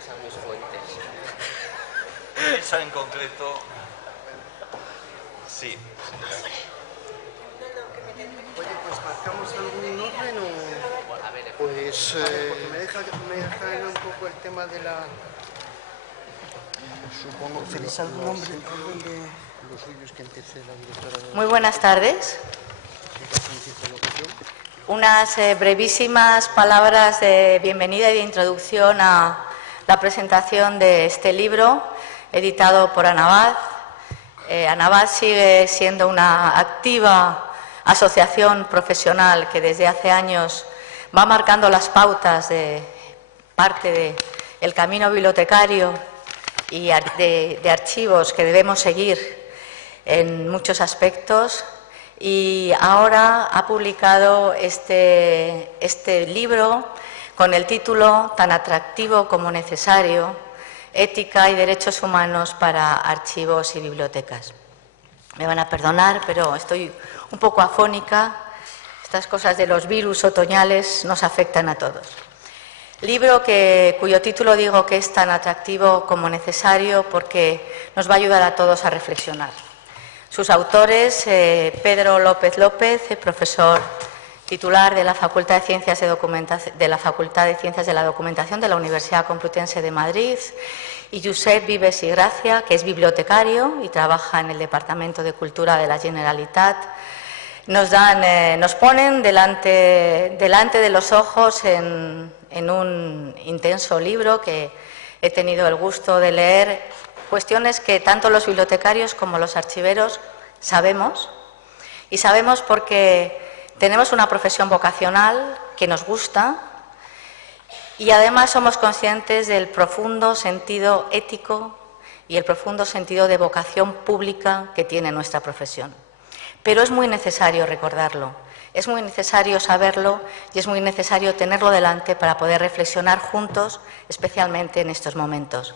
usan mis fuentes. Esa en concreto, sí. Oye, pues marcamos algún orden o... Bueno, a ver, Pues... porque me deja un poco el tema de la... Supongo que ¿tenéis algún nombre? Orden de los suyos que empiece la directora de... Muy buenas tardes. Unas brevísimas palabras de bienvenida y de introducción a la presentación de este libro editado por Anabad. Anabad sigue siendo una activa asociación profesional que desde hace años va marcando las pautas de parte del camino bibliotecario y de archivos que debemos seguir en muchos aspectos, y ahora ha publicado este libro con el título tan atractivo como necesario: Ética y Derechos Humanos para Archivos y Bibliotecas. Me van a perdonar, pero estoy un poco afónica. Estas cosas de los virus otoñales nos afectan a todos. Libro cuyo título digo que es tan atractivo como necesario porque nos va a ayudar a todos a reflexionar. Sus autores, Pedro López López, profesor titular de la Facultad de Ciencias de la Documentación de la Universidad Complutense de Madrid, y Josep Vives y Gracia, que es bibliotecario y trabaja en el Departamento de Cultura de la Generalitat, nos ponen delante de los ojos en un intenso libro que he tenido el gusto de leer, cuestiones que tanto los bibliotecarios como los archiveros sabemos, y sabemos porque tenemos una profesión vocacional que nos gusta, y además somos conscientes del profundo sentido ético y el profundo sentido de vocación pública que tiene nuestra profesión. Pero es muy necesario recordarlo, es muy necesario saberlo y es muy necesario tenerlo delante para poder reflexionar juntos, especialmente en estos momentos.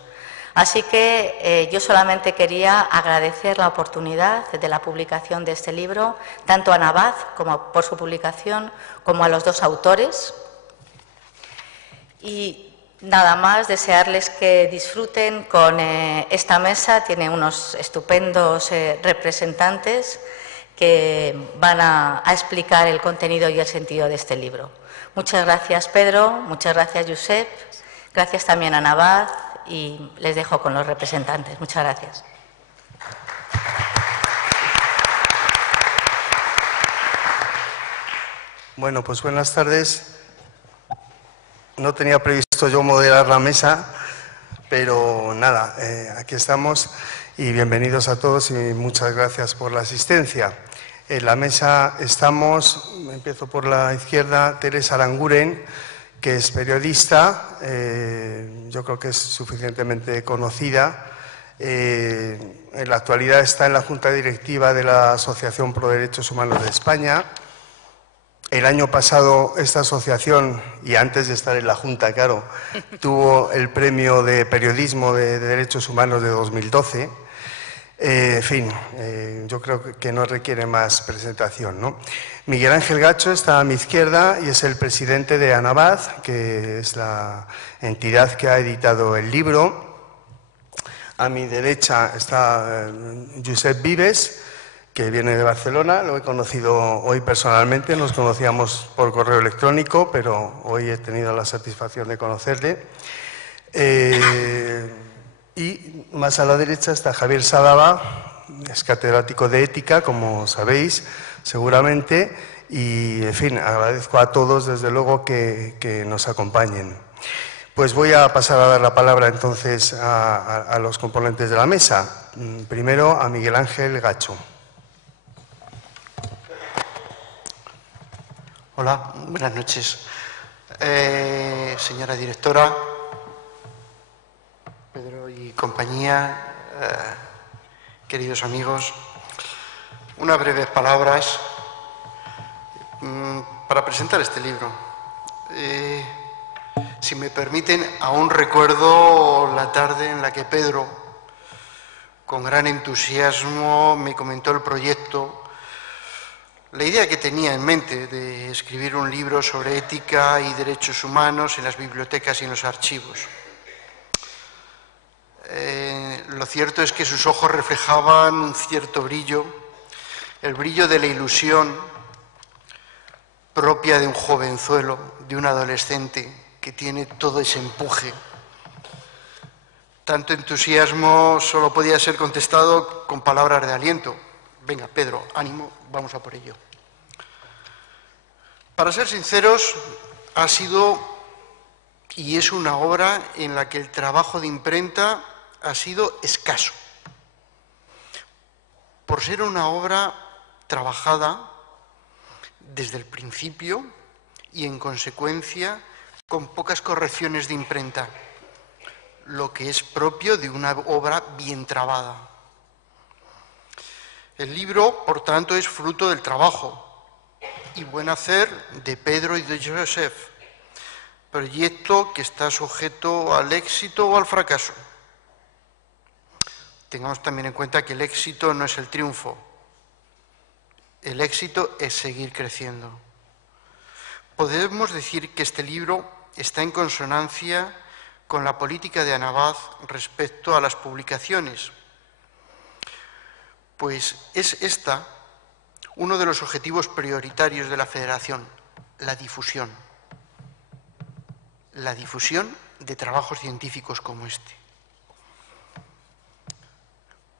Así que yo solamente quería agradecer la oportunidad de la publicación de este libro, tanto a Anabad como por su publicación, como a los dos autores. Y nada más, desearles que disfruten con esta mesa. Tiene unos estupendos representantes que van a explicar el contenido y el sentido de este libro. Muchas gracias, Pedro, muchas gracias, Josep, gracias también a Anabad, y les dejo con los representantes. Muchas gracias. Bueno, pues buenas tardes. No tenía previsto yo moderar la mesa, pero nada, aquí estamos y bienvenidos a todos y muchas gracias por la asistencia. En la mesa estamos, empiezo por la izquierda, Teresa Aranguren, que es periodista, yo creo que es suficientemente conocida. En la actualidad está en la Junta Directiva de la Asociación Pro Derechos Humanos de España. El año pasado esta asociación, y antes de estar en la Junta, claro, tuvo el premio de periodismo de derechos humanos de 2012. En fin, yo creo que no requiere más presentación, ¿no? Miguel Ángel Gacho está a mi izquierda y es el presidente de Anabad, que es la entidad que ha editado el libro. A mi derecha está Josep Vives, que viene de Barcelona. Lo he conocido hoy personalmente, nos conocíamos por correo electrónico, pero hoy he tenido la satisfacción de conocerle. Y más a la derecha está Javier Sadaba, es catedrático de Ética, como sabéis, seguramente, y, en fin, agradezco a todos, desde luego, que nos acompañen. Pues voy a pasar a dar la palabra, entonces, a los componentes de la mesa. Primero, a Miguel Ángel Gacho. Hola, buenas noches. Señora directora, Pedro y compañía, queridos amigos, unas breves palabras para presentar este libro. Si me permiten, aún recuerdo la tarde en la que Pedro, con gran entusiasmo, me comentó el proyecto, la idea que tenía en mente de escribir un libro sobre ética y derechos humanos en las bibliotecas y en los archivos. lo cierto es que sus ojos reflejaban un cierto brillo, el brillo de la ilusión propia de un jovenzuelo, de un adolescente que tiene todo ese empuje. Tanto entusiasmo solo podía ser contestado con palabras de aliento. Venga, Pedro, ánimo, vamos a por ello. Para ser sinceros, ha sido y es una obra en la que el trabajo de imprenta ha sido escaso. Por ser una obra trabajada desde el principio y, en consecuencia, con pocas correcciones de imprenta, lo que es propio de una obra bien trabada. El libro, por tanto, es fruto del trabajo y buen hacer de Pedro y de Joseph, proyecto que está sujeto al éxito o al fracaso. Tengamos también en cuenta que el éxito no es el triunfo, el éxito es seguir creciendo. Podemos decir que este libro está en consonancia con la política de Anabaz respecto a las publicaciones, pues es esta uno de los objetivos prioritarios de la Federación, la difusión de trabajos científicos como este.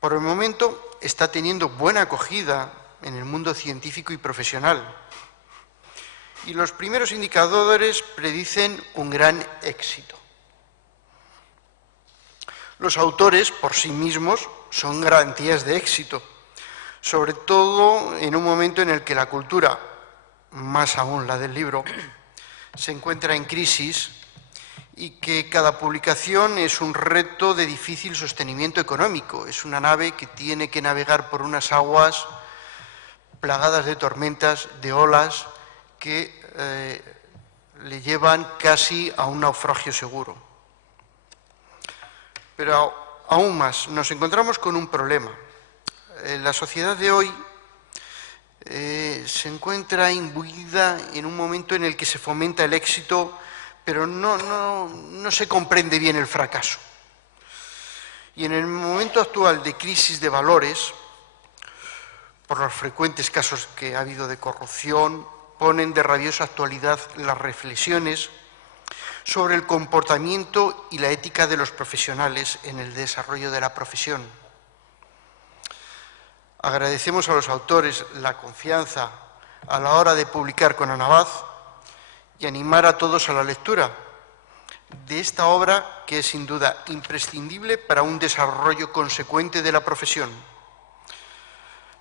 Por el momento está teniendo buena acogida en el mundo científico y profesional, y los primeros indicadores predicen un gran éxito. Los autores, por sí mismos, son garantías de éxito, sobre todo en un momento en el que la cultura, más aún la del libro, se encuentra en crisis y que cada publicación es un reto de difícil sostenimiento económico. Es una nave que tiene que navegar por unas aguas plagadas de tormentas, de olas, que le llevan casi a un naufragio seguro. Pero aún más, nos encontramos con un problema. La sociedad de hoy se encuentra imbuida en un momento en el que se fomenta el éxito, pero no se comprende bien el fracaso. Y en el momento actual de crisis de valores, por los frecuentes casos que ha habido de corrupción, ponen de rabiosa actualidad las reflexiones sobre el comportamiento y la ética de los profesionales en el desarrollo de la profesión. Agradecemos a los autores la confianza a la hora de publicar con Anabaz y animar a todos a la lectura de esta obra que es sin duda imprescindible para un desarrollo consecuente de la profesión.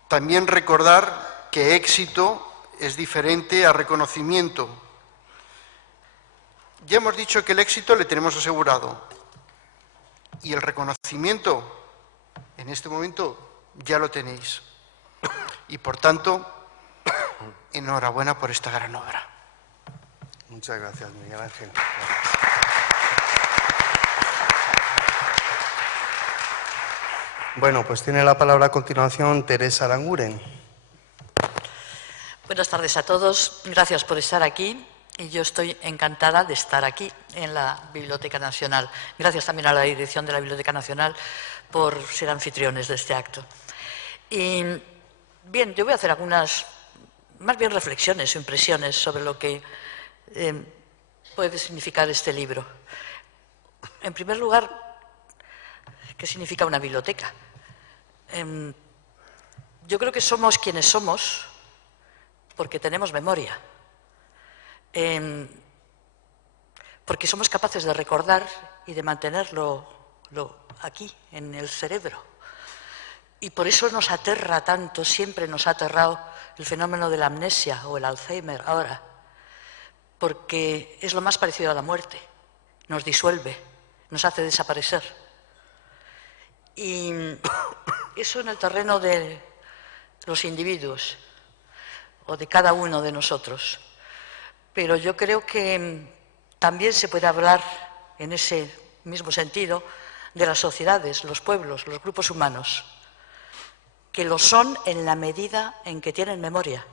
También recordar que éxito es diferente a reconocimiento. Ya hemos dicho que el éxito le tenemos asegurado y el reconocimiento en este momento ya lo tenéis. Y por tanto, enhorabuena por esta gran obra. Muchas gracias, Miguel Ángel. Bueno, pues tiene la palabra a continuación Teresa Aranguren. Buenas tardes a todos. Gracias por estar aquí. Y yo estoy encantada de estar aquí en la Biblioteca Nacional. Gracias también a la dirección de la Biblioteca Nacional por ser anfitriones de este acto. Y bien, yo voy a hacer algunas, más bien reflexiones o impresiones sobre lo que puede significar este libro. En primer lugar, ¿qué significa una biblioteca? Yo creo que somos quienes somos porque tenemos memoria. Porque somos capaces de recordar y de mantenerlo aquí, en el cerebro. Y por eso nos aterra tanto, siempre nos ha aterrado el fenómeno de la amnesia o el Alzheimer ahora, porque es lo más parecido a la muerte, nos disuelve, nos hace desaparecer. Y eso en el terreno de los individuos o de cada uno de nosotros. Pero yo creo que también se puede hablar, en ese mismo sentido, de las sociedades, los pueblos, los grupos humanos, que lo son en la medida en que tienen memoria.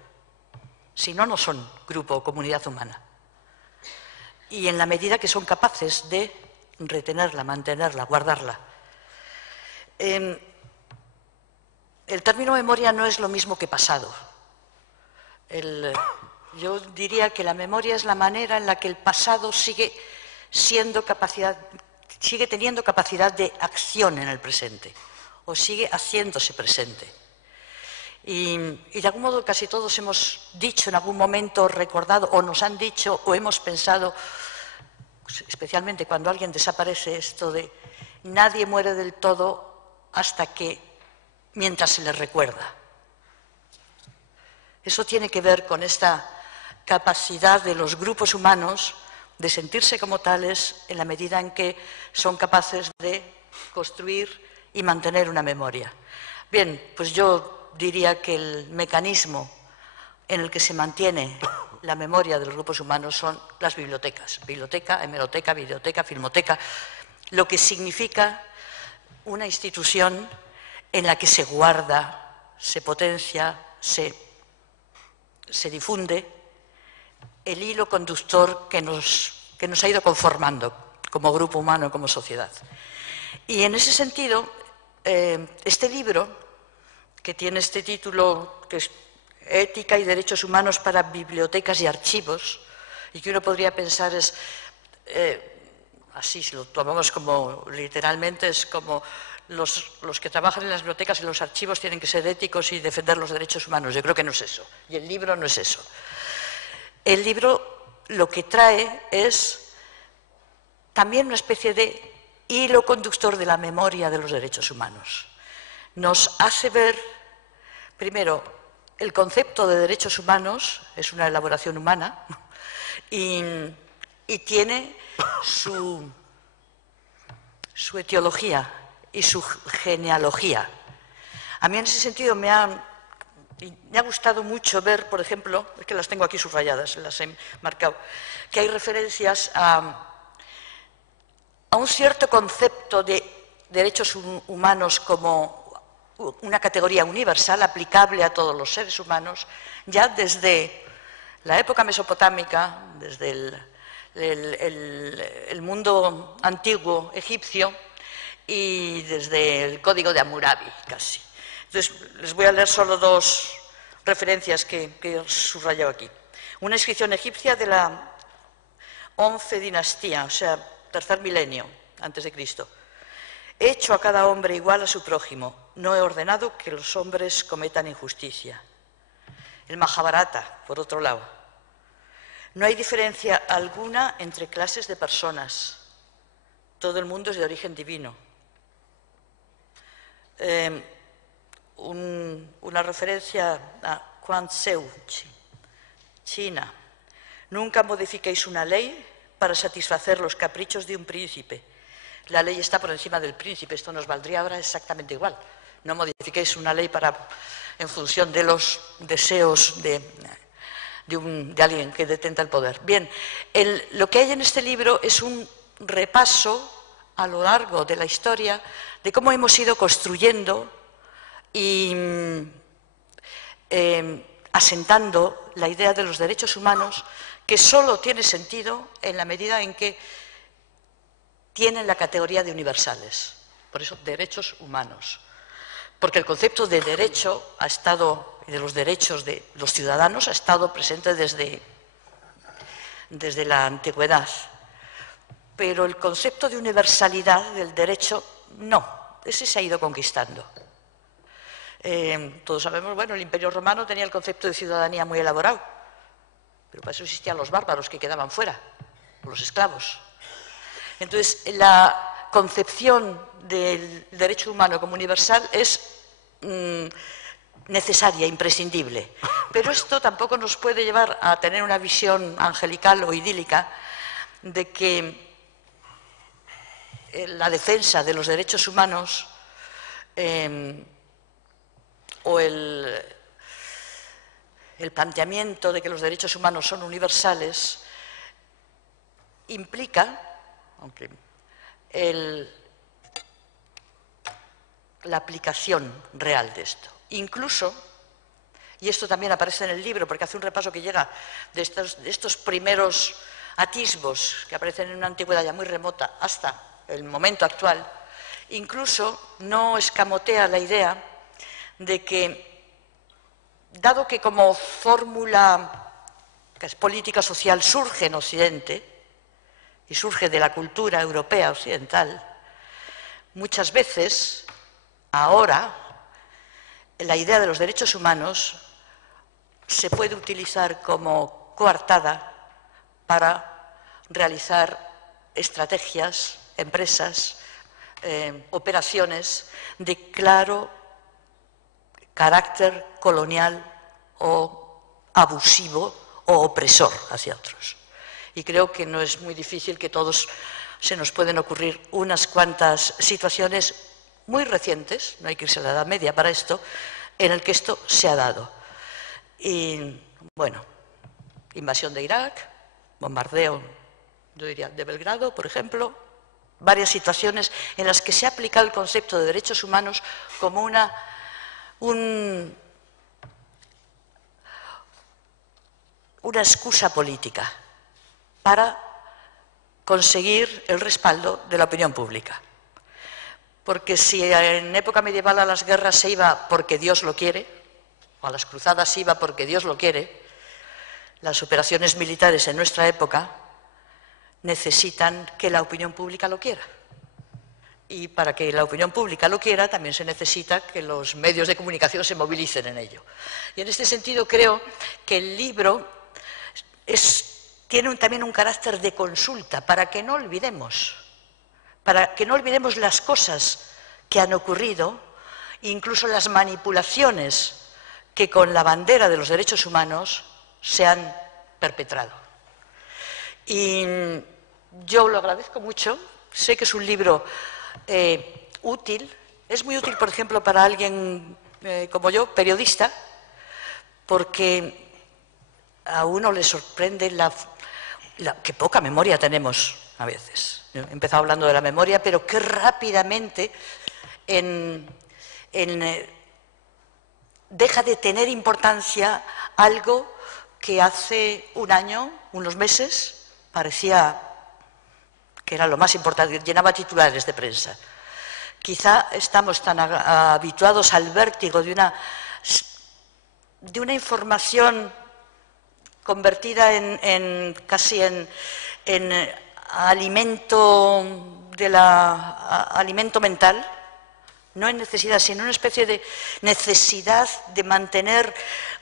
Si no, no son grupo o comunidad humana. Y en la medida que son capaces de retenerla, mantenerla, guardarla. El término memoria no es lo mismo que pasado. Yo diría que la memoria es la manera en la que el pasado sigue teniendo capacidad de acción en el presente, o sigue haciéndose presente. Y de algún modo casi todos hemos dicho en algún momento, recordado, o nos han dicho, o hemos pensado, especialmente cuando alguien desaparece, esto de nadie muere del todo mientras se le recuerda. Eso tiene que ver con esta capacidad de los grupos humanos de sentirse como tales en la medida en que son capaces de construir y mantener una memoria. Bien, pues yo diría que el mecanismo en el que se mantiene la memoria de los grupos humanos son las bibliotecas. Biblioteca, hemeroteca, videoteca, filmoteca, lo que significa una institución en la que se guarda, se potencia, se difunde el hilo conductor que nos ha ido conformando como grupo humano, como sociedad. Y en ese sentido, este libro, que tiene este título, que es Ética y Derechos Humanos para Bibliotecas y Archivos, y que uno podría pensar así, si lo tomamos como literalmente, es como los que trabajan en las bibliotecas y los archivos tienen que ser éticos y defender los derechos humanos. Yo creo que no es eso, y el libro no es eso. El libro lo que trae es también una especie de hilo conductor de la memoria de los derechos humanos. Nos hace ver, primero, el concepto de derechos humanos, es una elaboración humana, y tiene su etiología y su genealogía. A mí en ese sentido me ha gustado mucho ver, por ejemplo, es que las tengo aquí subrayadas, las he marcado, que hay referencias a un cierto concepto de derechos humanos como una categoría universal aplicable a todos los seres humanos, ya desde la época mesopotámica, desde el mundo antiguo egipcio y desde el Código de Hammurabi, casi. Entonces, les voy a leer solo dos referencias que he subrayado aquí. Una inscripción egipcia de la 11 dinastía, o sea, tercer milenio antes de Cristo. He hecho a cada hombre igual a su prójimo. No he ordenado que los hombres cometan injusticia. El Mahabharata, por otro lado. No hay diferencia alguna entre clases de personas. Todo el mundo es de origen divino. Una referencia a Quanzhou, China. Nunca modifiquéis una ley para satisfacer los caprichos de un príncipe. La ley está por encima del príncipe, esto nos valdría ahora exactamente igual. No modifiquéis una ley en función de los deseos de alguien que detenta el poder. Bien, lo que hay en este libro es un repaso a lo largo de la historia de cómo hemos ido construyendo y asentando la idea de los derechos humanos, que solo tiene sentido en la medida en que tienen la categoría de universales. Por eso, derechos humanos. Porque el concepto de derecho ha estado, y de los derechos de los ciudadanos, ha estado presente desde la antigüedad. Pero el concepto de universalidad del derecho, no. Ese se ha ido conquistando. Todos sabemos, bueno, el Imperio Romano tenía el concepto de ciudadanía muy elaborado. Pero para eso existían los bárbaros que quedaban fuera, o los esclavos. Entonces, la concepción del derecho humano como universal es necesaria, imprescindible. Pero esto tampoco nos puede llevar a tener una visión angelical o idílica de que la defensa de los derechos humanos o el planteamiento de que los derechos humanos son universales implica, aunque la aplicación real de esto. Incluso, y esto también aparece en el libro, porque hace un repaso que llega de estos primeros atisbos que aparecen en una antigüedad ya muy remota hasta el momento actual, incluso no escamotea la idea de que, dado que como fórmula que es política social surge en Occidente y surge de la cultura europea occidental, muchas veces, ahora, la idea de los derechos humanos se puede utilizar como coartada para realizar estrategias, empresas, operaciones de claro carácter colonial o abusivo o opresor hacia otros. Y creo que no es muy difícil que todos se nos pueden ocurrir unas cuantas situaciones muy recientes, no hay que irse a la Edad Media para esto, en el que esto se ha dado. Y, bueno, invasión de Irak, bombardeo, yo diría, de Belgrado, por ejemplo, varias situaciones en las que se ha aplicado el concepto de derechos humanos como una excusa política para conseguir el respaldo de la opinión pública. Porque si en época medieval a las guerras se iba porque Dios lo quiere, o a las cruzadas se iba porque Dios lo quiere, las operaciones militares en nuestra época necesitan que la opinión pública lo quiera. Y para que la opinión pública lo quiera, también se necesita que los medios de comunicación se movilicen en ello. Y en este sentido creo que el libro tiene también un carácter de consulta, para que no olvidemos las cosas que han ocurrido, incluso las manipulaciones que con la bandera de los derechos humanos se han perpetrado. Y yo lo agradezco mucho, sé que es un libro útil, es muy útil, por ejemplo, para alguien como yo, periodista, porque a uno le sorprende que poca memoria tenemos a veces. He empezado hablando de la memoria, pero qué rápidamente deja de tener importancia algo que hace un año, unos meses, parecía que era lo más importante, llenaba titulares de prensa. Quizá estamos tan habituados al vértigo de una información convertida casi en alimento alimento mental, no en necesidad, sino en una especie de necesidad de mantener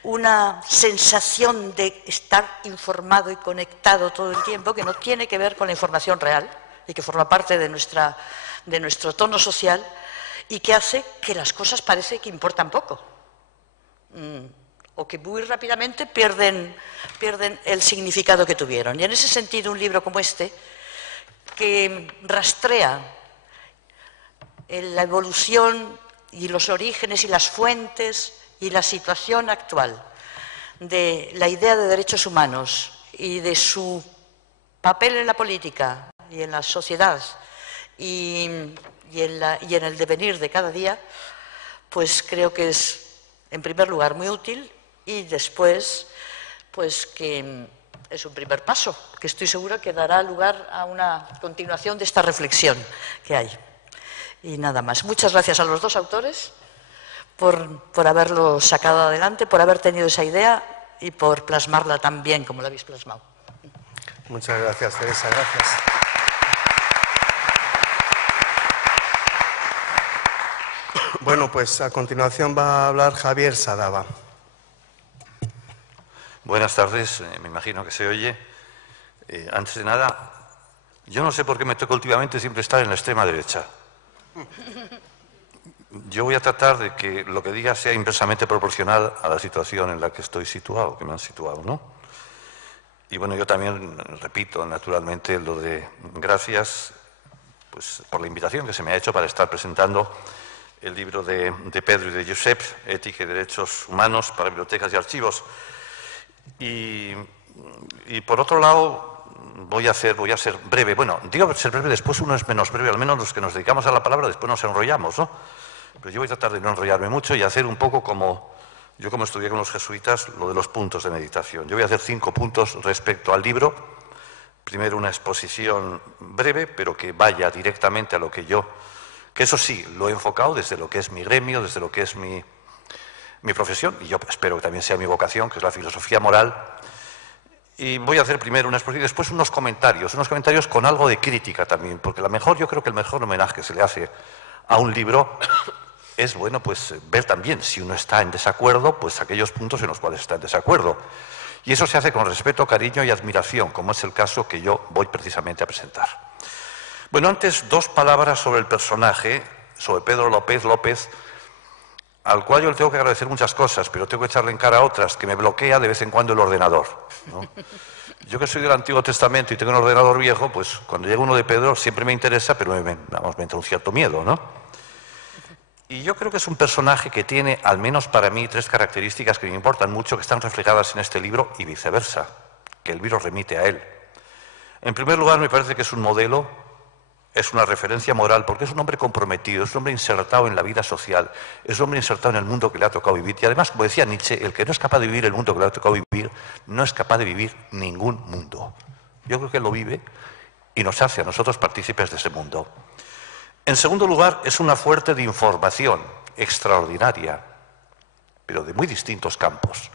una sensación de estar informado y conectado todo el tiempo, que no tiene que ver con la información real y que forma parte de nuestro tono social y que hace que las cosas parece que importan poco o que muy rápidamente pierden el significado que tuvieron. Y en ese sentido, un libro como este, que rastrea la evolución y los orígenes y las fuentes y la situación actual de la idea de derechos humanos y de su papel en la política y en la sociedad y en el devenir de cada día, pues creo que es, en primer lugar, muy útil, y después, pues que es un primer paso, que estoy segura que dará lugar a una continuación de esta reflexión que hay. Y nada más. Muchas gracias a los dos autores por haberlo sacado adelante, por haber tenido esa idea y por plasmarla tan bien como la habéis plasmado. Muchas gracias, Teresa. Gracias. Bueno, pues a continuación va a hablar Javier Sadaba. Buenas tardes, me imagino que se oye. Antes de nada, yo no sé por qué me toca últimamente siempre estar en la extrema derecha. Yo voy a tratar de que lo que diga sea inversamente proporcional a la situación en la que estoy situado, que me han situado, ¿no? Y bueno, yo también repito, naturalmente, lo de gracias pues, por la invitación que se me ha hecho para estar presentando el libro de Pedro y de Josep, Ética y Derechos Humanos para Bibliotecas y Archivos. Y por otro lado, voy a ser breve. Bueno, digo ser breve, después uno es menos breve, al menos los que nos dedicamos a la palabra después nos enrollamos, ¿no? Pero yo voy a tratar de no enrollarme mucho y hacer un poco como estudié con los jesuitas, lo de los puntos de meditación. Yo voy a hacer 5 puntos respecto al libro. Primero una exposición breve, pero que vaya directamente a lo que yo que eso sí, lo he enfocado desde lo que es mi gremio, desde lo que es mi profesión, y yo espero que también sea mi vocación, que es la filosofía moral. Y voy a hacer primero una exposición y después unos comentarios con algo de crítica también, porque yo creo que el mejor homenaje que se le hace a un libro es, bueno, pues ver también si uno está en desacuerdo, pues aquellos puntos en los cuales está en desacuerdo. Y eso se hace con respeto, cariño y admiración, como es el caso que yo voy precisamente a presentar. Bueno, antes 2 palabras sobre el personaje, sobre Pedro López López, al cual yo le tengo que agradecer muchas cosas, pero tengo que echarle en cara otras, que me bloquea de vez en cuando el ordenador, ¿no? Yo que soy del Antiguo Testamento y tengo un ordenador viejo, pues cuando llega uno de Pedro siempre me interesa, pero me entra un cierto miedo, ¿no? Y yo creo que es un personaje que tiene, al menos para mí, 3 características que me importan mucho, que están reflejadas en este libro y viceversa, que el libro remite a él. En primer lugar, me parece que es un modelo, es una referencia moral, porque es un hombre comprometido, es un hombre insertado en la vida social, es un hombre insertado en el mundo que le ha tocado vivir. Y además, como decía Nietzsche, el que no es capaz de vivir el mundo que le ha tocado vivir, no es capaz de vivir ningún mundo. Yo creo que él lo vive y nos hace a nosotros partícipes de ese mundo. En segundo lugar, es una fuente de información extraordinaria, pero de muy distintos campos.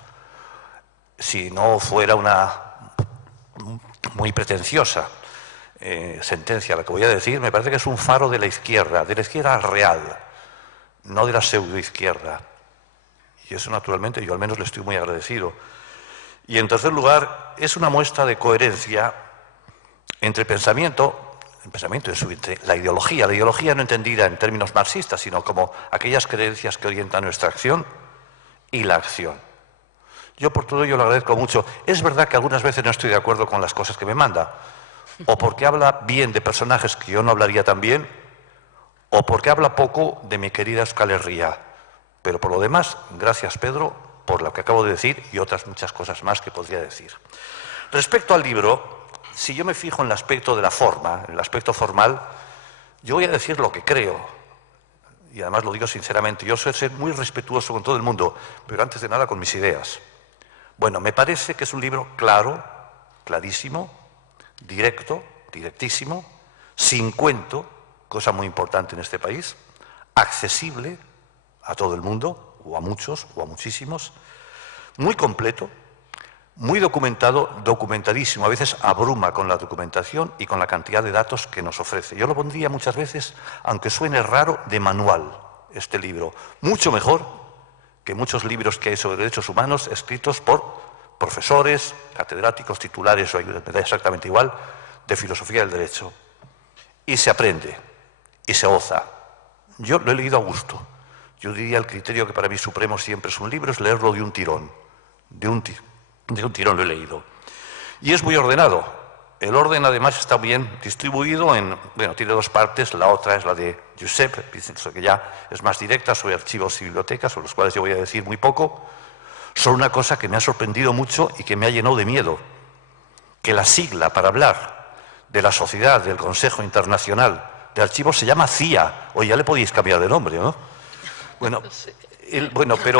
Si no fuera una muy pretenciosa sentencia la que voy a decir, me parece que es un faro de la izquierda real, no de la pseudoizquierda. Y eso, naturalmente, yo al menos le estoy muy agradecido. Y en tercer lugar, es una muestra de coherencia entre el pensamiento entre la ideología no entendida en términos marxistas, sino como aquellas creencias que orientan nuestra acción, y la acción. Yo por todo ello lo agradezco mucho. Es verdad que algunas veces no estoy de acuerdo con las cosas que me manda, o porque habla bien de personajes que yo no hablaría tan bien, o porque habla poco de mi querida Euskal Herria. Pero por lo demás, gracias Pedro por lo que acabo de decir y otras muchas cosas más que podría decir. Respecto al libro, si yo me fijo en el aspecto de la forma, en el aspecto formal, yo voy a decir lo que creo, y además lo digo sinceramente. Yo soy ser muy respetuoso con todo el mundo, pero antes de nada con mis ideas. Bueno, me parece que es un libro claro, clarísimo, directo, directísimo, sin cuento, cosa muy importante en este país, accesible a todo el mundo, o a muchos, o a muchísimos, muy completo, muy documentado, documentadísimo. A veces abruma con la documentación y con la cantidad de datos que nos ofrece. Yo lo pondría muchas veces, aunque suene raro, de manual, este libro. Mucho mejor que muchos libros que hay sobre derechos humanos escritos por profesores, catedráticos, titulares, o me da exactamente igual, de filosofía del derecho. Y se aprende, y se goza. Yo lo he leído a gusto. Yo diría el criterio que para mí supremo siempre es un libro, es leerlo de un tirón. De un tirón lo he leído. Y es muy ordenado. El orden además está bien distribuido en, bueno, tiene 2 partes. La otra es la de Josep, que ya es más directa, sobre archivos y bibliotecas, sobre los cuales yo voy a decir muy poco. Solo una cosa que me ha sorprendido mucho y que me ha llenado de miedo, que la sigla para hablar de la sociedad del Consejo Internacional de Archivos se llama CIA. Oye, ya le podéis cambiar de nombre, ¿no? Bueno, pero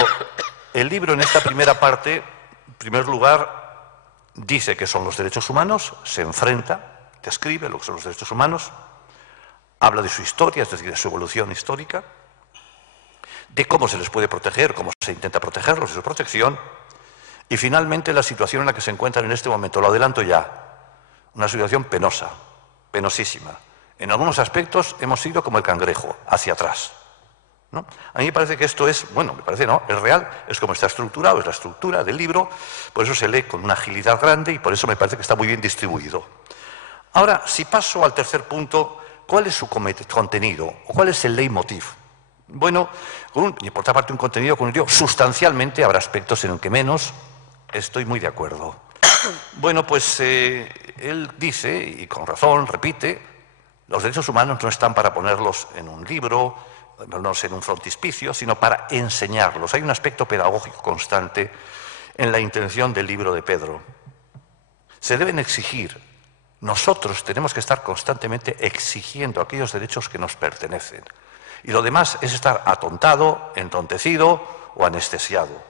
el libro en esta primera parte, en primer lugar, dice que son los derechos humanos, se enfrenta, describe lo que son los derechos humanos, habla de su historia, es decir, de su evolución histórica, de cómo se les puede proteger, cómo se intenta protegerlos, de su protección, y finalmente la situación en la que se encuentran en este momento. Lo adelanto ya, una situación penosa, penosísima. En algunos aspectos hemos ido como el cangrejo, hacia atrás, ¿no? A mí me parece que esto es, bueno, me parece no, es real, es como está estructurado, es la estructura del libro, por eso se lee con una agilidad grande y por eso me parece que está muy bien distribuido. Ahora, si paso al tercer punto, ¿cuál es su contenido? ¿O cuál es el leitmotiv? Bueno, y por otra parte un contenido con el que sustancialmente habrá aspectos en el que menos estoy muy de acuerdo. Bueno, pues él dice, y con razón, repite, los derechos humanos no están para ponerlos en un libro, no en un frontispicio, sino para enseñarlos. Hay un aspecto pedagógico constante en la intención del libro de Pedro. Se deben exigir. Nosotros tenemos que estar constantemente exigiendo aquellos derechos que nos pertenecen. Y lo demás es estar atontado, entontecido o anestesiado.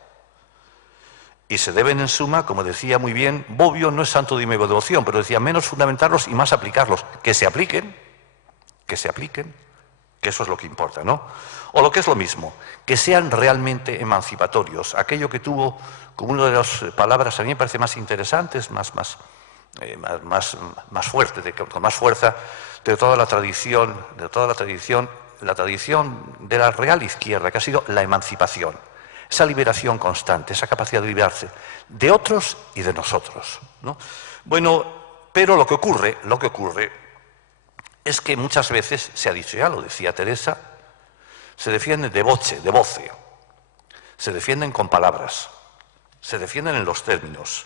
Y se deben, en suma, como decía muy bien, Bobbio no es santo de mi devoción, pero decía menos fundamentarlos y más aplicarlos. Que se apliquen, que eso es lo que importa, ¿no? O lo que es lo mismo, que sean realmente emancipatorios. Aquello que tuvo como una de las palabras, a mí me parece más interesantes, más fuerte, con más fuerza de toda la tradición, la tradición de la real izquierda, que ha sido la emancipación, esa liberación constante, esa capacidad de liberarse de otros y de nosotros, ¿no? Bueno, pero lo que ocurre es que muchas veces, se ha dicho ya, lo decía Teresa, se defienden de voce, se defienden con palabras, se defienden en los términos,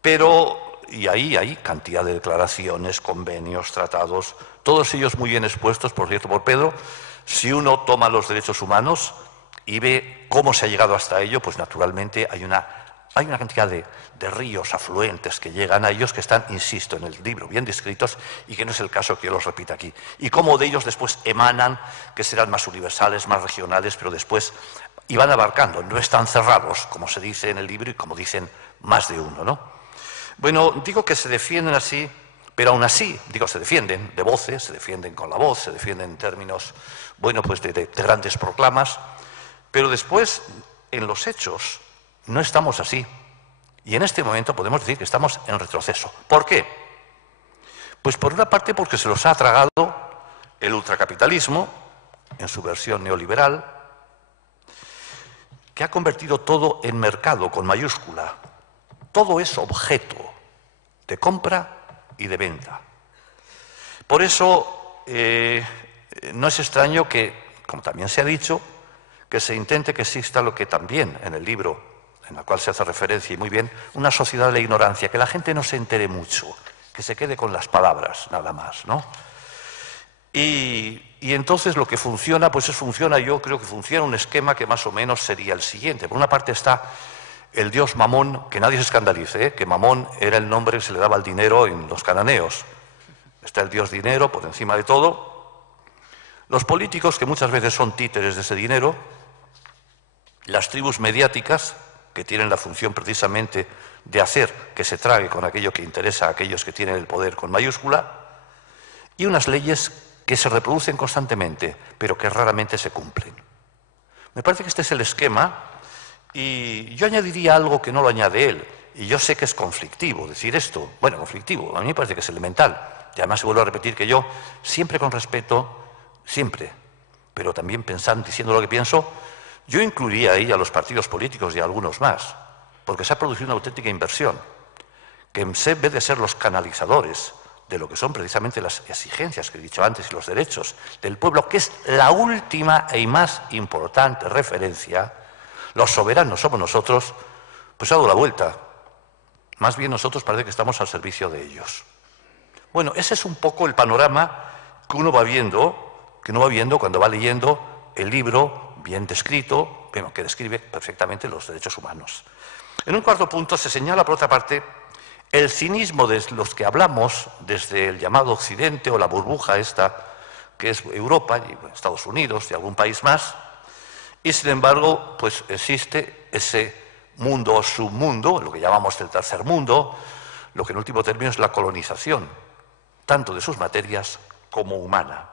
pero, y ahí hay cantidad de declaraciones, convenios, tratados, todos ellos muy bien expuestos, por cierto, por Pedro. Si uno toma los derechos humanos y ve cómo se ha llegado hasta ello, pues naturalmente hay una cantidad de ríos afluentes que llegan a ellos, que están, insisto, en el libro bien descritos, y que no es el caso que yo los repita aquí. Y cómo de ellos después emanan, que serán más universales, más regionales, pero después y van abarcando, no están cerrados, como se dice en el libro y como dicen más de uno, ¿no? Bueno, digo que se defienden así, pero aún así, digo, se defienden de voces, se defienden con la voz, se defienden en términos, bueno, pues de grandes proclamas, pero después, en los hechos, no estamos así. Y en este momento podemos decir que estamos en retroceso. ¿Por qué? Pues por una parte porque se los ha tragado el ultracapitalismo, en su versión neoliberal, que ha convertido todo en mercado, con mayúscula. Todo es objeto de compra y de venta. Por eso no es extraño que, como también se ha dicho, que se intente que exista lo que también en el libro, en la cual se hace referencia, y muy bien, una sociedad de la ignorancia, que la gente no se entere mucho, que se quede con las palabras, nada más, ¿no? Y entonces lo que funciona, pues yo creo que funciona un esquema que más o menos sería el siguiente. Por una parte está el dios Mamón, que nadie se escandalice, que Mamón era el nombre que se le daba al dinero en los cananeos. Está el dios dinero por encima de todo. Los políticos, que muchas veces son títeres de ese dinero. Las tribus mediáticas, que tienen la función precisamente de hacer que se trague con aquello que interesa a aquellos que tienen el poder con mayúscula. Y unas leyes que se reproducen constantemente, pero que raramente se cumplen. Me parece que este es el esquema. Y yo añadiría algo que no lo añade él, y yo sé que es conflictivo decir esto. Bueno, conflictivo, a mí me parece que es elemental. Y además se vuelvo a repetir que yo, siempre con respeto, siempre, pero también pensando, diciendo lo que pienso, yo incluiría ahí a los partidos políticos y a algunos más, porque se ha producido una auténtica inversión, que en vez de ser los canalizadores de lo que son precisamente las exigencias que he dicho antes y los derechos del pueblo, que es la última y más importante referencia, los soberanos somos nosotros, pues ha dado la vuelta. Más bien nosotros parece que estamos al servicio de ellos. Bueno, ese es un poco el panorama que uno va viendo, cuando va leyendo el libro bien descrito, bueno, que describe perfectamente los derechos humanos. En un cuarto punto se señala, por otra parte, el cinismo de los que hablamos desde el llamado Occidente o la burbuja esta, que es Europa y Estados Unidos y algún país más. Y sin embargo, pues existe ese mundo o submundo, lo que llamamos el tercer mundo, lo que en último término es la colonización, tanto de sus materias como humana.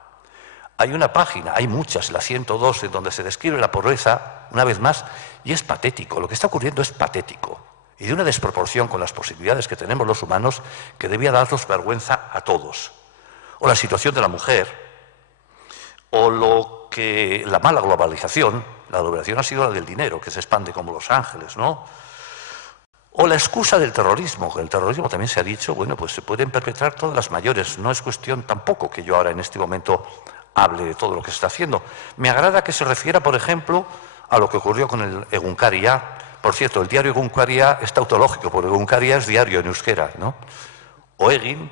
Hay una página, hay muchas, la 102, en donde se describe la pobreza, una vez más, y es patético, lo que está ocurriendo es patético, y de una desproporción con las posibilidades que tenemos los humanos que debía darnos vergüenza a todos. O la situación de la mujer, o lo que la mala globalización, la globalización ha sido la del dinero, que se expande como Los Ángeles, ¿no? O la excusa del terrorismo, que el terrorismo también se ha dicho, bueno, pues se pueden perpetrar todas las mayores, no es cuestión tampoco que yo ahora en este momento hable de todo lo que se está haciendo. Me agrada que se refiera, por ejemplo, a lo que ocurrió con el Egunkaria. Por cierto, el diario Egunkaria es tautológico, porque Egunkaria es diario en euskera, ¿no? O Egin,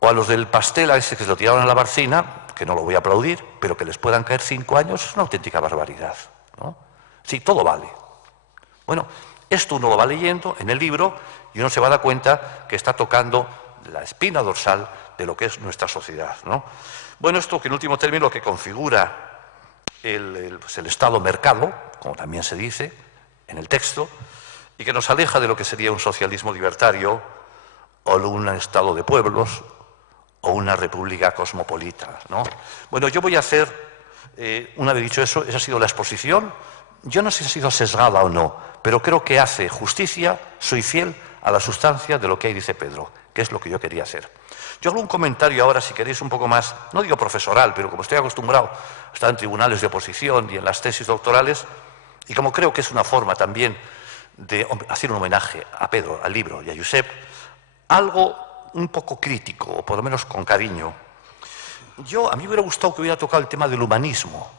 o a los del pastel a ese que se lo tiraron a la barcina, que no lo voy a aplaudir, pero que les puedan caer 5 años es una auténtica barbaridad, ¿no? Sí, todo vale. Bueno, esto uno lo va leyendo en el libro y uno se va a dar cuenta que está tocando la espina dorsal de lo que es nuestra sociedad, ¿no? Bueno, esto que en último término lo que configura el Estado-mercado, como también se dice en el texto, y que nos aleja de lo que sería un socialismo libertario o un Estado de pueblos, o una república cosmopolita, ¿no? Bueno, yo voy a hacer, una vez dicho eso, esa ha sido la exposición. Yo no sé si ha sido sesgada o no, pero creo que hace justicia, soy fiel a la sustancia de lo que ahí dice Pedro, que es lo que yo quería hacer. Yo hago un comentario ahora, si queréis, un poco más, no digo profesoral, pero como estoy acostumbrado a estar en tribunales de oposición y en las tesis doctorales, y como creo que es una forma también de hacer un homenaje a Pedro, al libro y a Josep, algo un poco crítico, o por lo menos con cariño. A mí me hubiera gustado que hubiera tocado el tema del humanismo.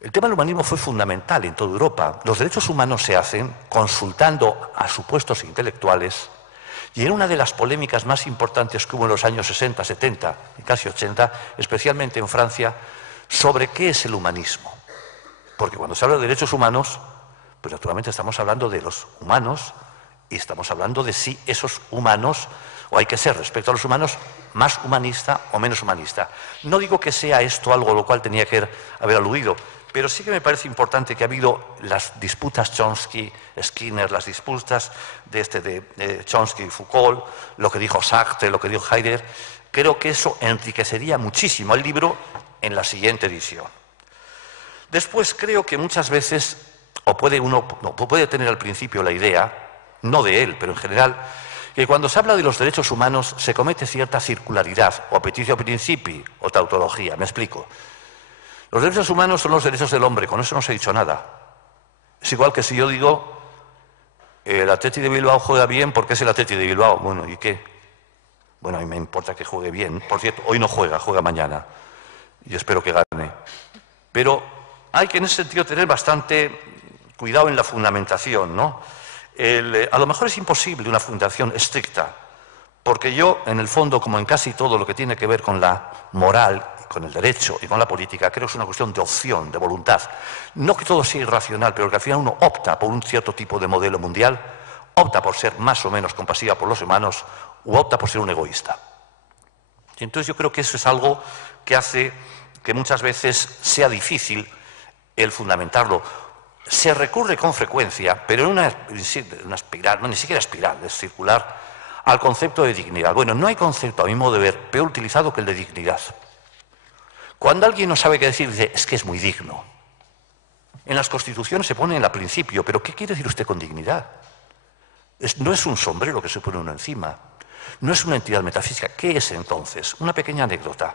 El tema del humanismo fue fundamental en toda Europa. Los derechos humanos se hacen consultando a supuestos intelectuales, y era una de las polémicas más importantes que hubo en los años 60, 70 y casi 80, especialmente en Francia, sobre qué es el humanismo. Porque cuando se habla de derechos humanos, pues naturalmente estamos hablando de los humanos y estamos hablando de si esos humanos, o hay que ser respecto a los humanos, más humanista o menos humanista. No digo que sea esto algo a lo cual tenía que haber aludido, pero sí que me parece importante que ha habido las disputas Chomsky-Skinner, las disputas de Chomsky y Foucault, lo que dijo Sartre, lo que dijo Heidegger. Creo que eso enriquecería muchísimo el libro en la siguiente edición. Después creo que muchas veces, puede tener al principio la idea, no de él, pero en general, que cuando se habla de los derechos humanos se comete cierta circularidad, o petitio principii, o tautología. Me explico. Los derechos humanos son los derechos del hombre, con eso no se ha dicho nada. Es igual que si yo digo, el Athletic de Bilbao juega bien porque es el Athletic de Bilbao. Bueno, ¿y qué? Bueno, a mí me importa que juegue bien. Por cierto, hoy no juega, juega mañana. Y espero que gane. Pero hay que en ese sentido tener bastante cuidado en la fundamentación, ¿no? A lo mejor es imposible una fundamentación estricta, porque yo, en el fondo, como en casi todo lo que tiene que ver con la moral, con el derecho y con la política, creo que es una cuestión de opción, de voluntad. No que todo sea irracional, pero que al final uno opta por un cierto tipo de modelo mundial, opta por ser más o menos compasiva por los humanos, u opta por ser un egoísta. Y entonces yo creo que eso es algo que hace que muchas veces sea difícil el fundamentarlo. Se recurre con frecuencia, pero en una espiral, no, ni siquiera espiral, es circular, al concepto de dignidad. Bueno, no hay concepto, a mi modo de ver, peor utilizado que el de dignidad. Cuando alguien no sabe qué decir, dice, es que es muy digno. En las constituciones se pone al principio, pero ¿qué quiere decir usted con dignidad? No es un sombrero que se pone uno encima, no es una entidad metafísica. ¿Qué es entonces? Una pequeña anécdota.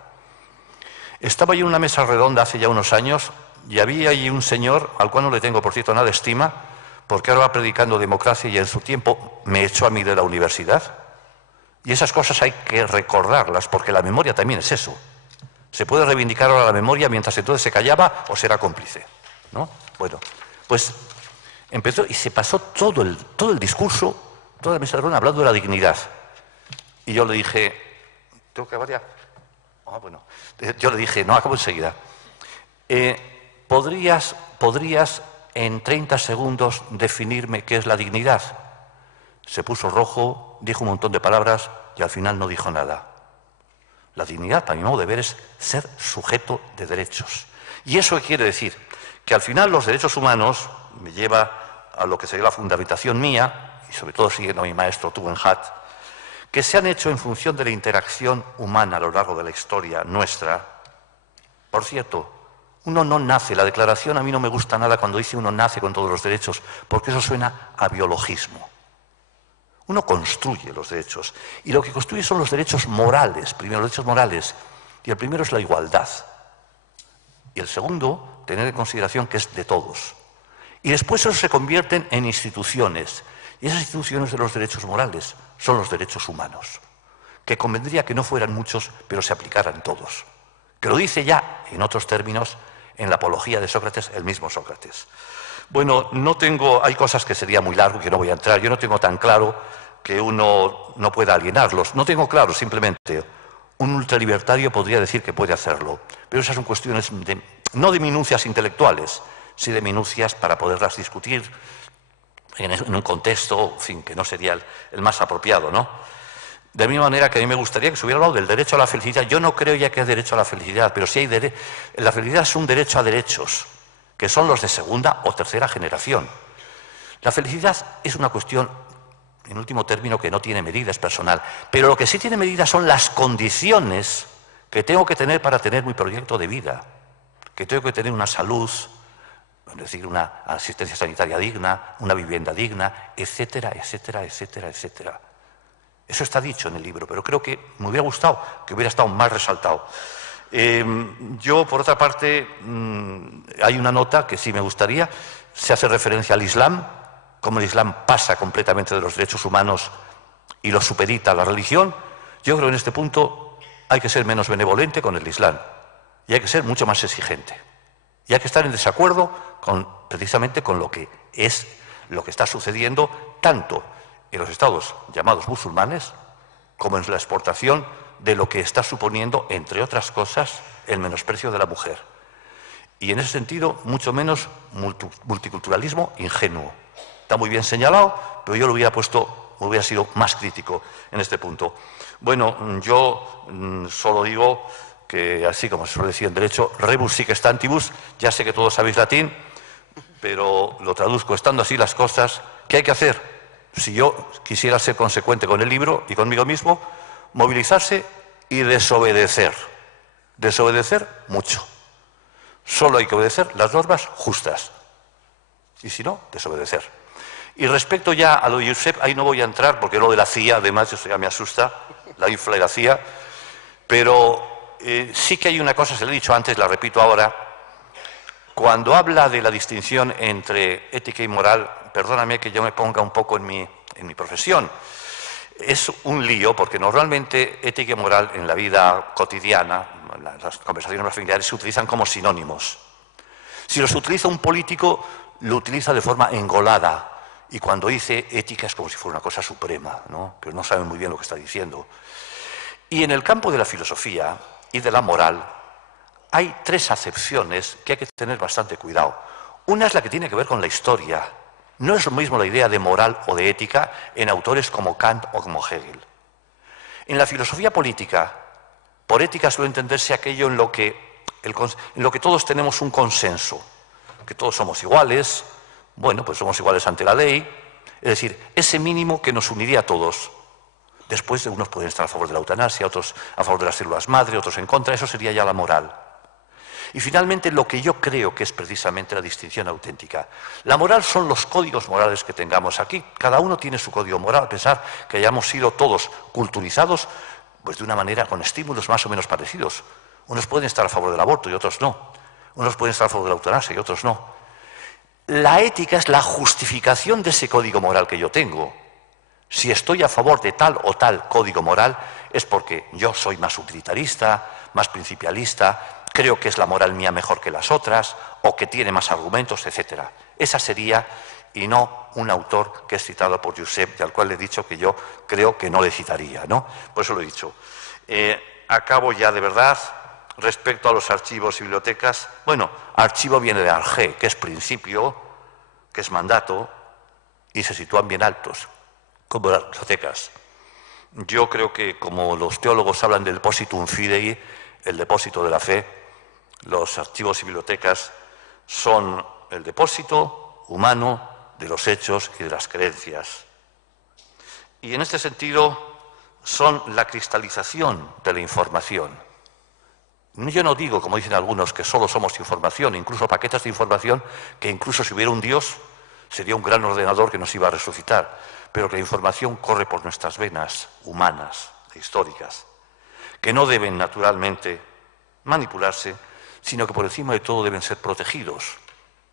Estaba yo en una mesa redonda hace ya unos años y había allí un señor, al cual no le tengo, por cierto, nada de estima, porque ahora va predicando democracia y en su tiempo me echó a mí de la universidad. Y esas cosas hay que recordarlas, porque la memoria también es eso. Se puede reivindicar ahora la memoria mientras entonces se callaba o se era cómplice, ¿no? Bueno, pues empezó y se pasó todo el discurso, toda la mesa redonda, hablando de la dignidad. Y yo le dije, ¿tengo que acabar ya? Ah, bueno. Yo le dije, no, acabo enseguida. ¿Podrías en 30 segundos definirme qué es la dignidad? Se puso rojo, dijo un montón de palabras y al final no dijo nada. La dignidad, para mi modo de ver, es ser sujeto de derechos. ¿Y eso qué quiere decir? Que al final los derechos humanos, me lleva a lo que sería la fundamentación mía, y sobre todo siguiendo a mi maestro Tugendhat, que se han hecho en función de la interacción humana a lo largo de la historia nuestra. Por cierto, uno no nace, la declaración a mí no me gusta nada cuando dice uno nace con todos los derechos, porque eso suena a biologismo. Uno construye los derechos, y lo que construye son los derechos morales, primero los derechos morales, y el primero es la igualdad, y el segundo, tener en consideración que es de todos. Y después esos se convierten en instituciones, y esas instituciones de los derechos morales son los derechos humanos, que convendría que no fueran muchos, pero se aplicaran todos. Que lo dice ya, en otros términos, en la apología de Sócrates, el mismo Sócrates. Bueno, hay cosas que sería muy largo, que no voy a entrar. Yo no tengo tan claro que uno no pueda alienarlos. No tengo claro, simplemente. Un ultralibertario podría decir que puede hacerlo. Pero esas son cuestiones no de minucias intelectuales, sí de minucias para poderlas discutir en un contexto, en fin, que no sería el más apropiado, ¿no? De la misma manera que a mí me gustaría que se hubiera hablado del derecho a la felicidad. Yo no creo ya que hay derecho a la felicidad, pero sí hay la felicidad es un derecho a derechos, que son los de segunda o tercera generación. La felicidad es una cuestión en último término, que no tiene medida, es personal. Pero lo que sí tiene medida son las condiciones que tengo que tener para tener mi proyecto de vida. Que tengo que tener una salud, es decir, una asistencia sanitaria digna, una vivienda digna, etcétera, etcétera, etcétera, etcétera. Eso está dicho en el libro, pero creo que me hubiera gustado que hubiera estado más resaltado. Yo, por otra parte, hay una nota que sí me gustaría, se hace referencia al Islam, cómo el Islam pasa completamente de los derechos humanos y los supedita a la religión. Yo creo que en este punto hay que ser menos benevolente con el Islam y hay que ser mucho más exigente. Y hay que estar en desacuerdo precisamente con lo que está sucediendo tanto en los estados llamados musulmanes como en la exportación de lo que está suponiendo, entre otras cosas, el menosprecio de la mujer. Y en ese sentido, mucho menos multiculturalismo ingenuo. Está muy bien señalado, pero yo lo hubiera sido más crítico en este punto. Bueno, yo solo digo que, así como se suele decir en derecho, rebus sic stantibus, ya sé que todos sabéis latín, pero lo traduzco, estando así las cosas, ¿qué hay que hacer? Si yo quisiera ser consecuente con el libro y conmigo mismo, movilizarse y desobedecer. Desobedecer mucho. Solo hay que obedecer las normas justas. Y si no, desobedecer. Y respecto ya a lo de Josep, ahí no voy a entrar, porque lo de la CIA, además, eso ya me asusta, la infla y la CIA, pero sí que hay una cosa, se lo he dicho antes, la repito ahora, cuando habla de la distinción entre ética y moral, perdóname que yo me ponga un poco en mi profesión, es un lío, porque normalmente ética y moral en la vida cotidiana, las conversaciones más familiares, se utilizan como sinónimos. Si los utiliza un político, lo utiliza de forma engolada, y cuando dice ética es como si fuera una cosa suprema, ¿no? Pero no sabe muy bien lo que está diciendo. Y en el campo de la filosofía y de la moral hay tres acepciones que hay que tener bastante cuidado. Una es la que tiene que ver con la historia. No es lo mismo la idea de moral o de ética en autores como Kant o como Hegel. En la filosofía política, por ética suele entenderse aquello en lo que todos tenemos un consenso, que todos somos iguales, bueno, pues somos iguales ante la ley, es decir, ese mínimo que nos uniría a todos. Después unos pueden estar a favor de la eutanasia, otros a favor de las células madre, otros en contra, eso sería ya la moral. Y finalmente lo que yo creo que es precisamente la distinción auténtica. La moral son los códigos morales que tengamos aquí. Cada uno tiene su código moral, a pesar que hayamos sido todos culturizados pues de una manera con estímulos más o menos parecidos. Unos pueden estar a favor del aborto y otros no. Unos pueden estar a favor de la eutanasia y otros no. La ética es la justificación de ese código moral que yo tengo. Si estoy a favor de tal o tal código moral es porque yo soy más utilitarista, más principialista, creo que es la moral mía mejor que las otras, o que tiene más argumentos, etc. Esa sería, y no un autor que es citado por Josep, y al cual le he dicho que yo creo que no le citaría, ¿no? Por eso lo he dicho. Acabo ya de verdad. Respecto a los archivos y bibliotecas, bueno, archivo viene de arge, que es principio, que es mandato, y se sitúan bien altos, como las bibliotecas. Yo creo que, como los teólogos hablan del depositum fidei, el depósito de la fe, los archivos y bibliotecas son el depósito humano de los hechos y de las creencias. Y en este sentido son la cristalización de la información. Yo no digo, como dicen algunos, que solo somos información, incluso paquetes de información, que incluso si hubiera un Dios, sería un gran ordenador que nos iba a resucitar, pero que la información corre por nuestras venas humanas, históricas, que no deben naturalmente manipularse, sino que por encima de todo deben ser protegidos.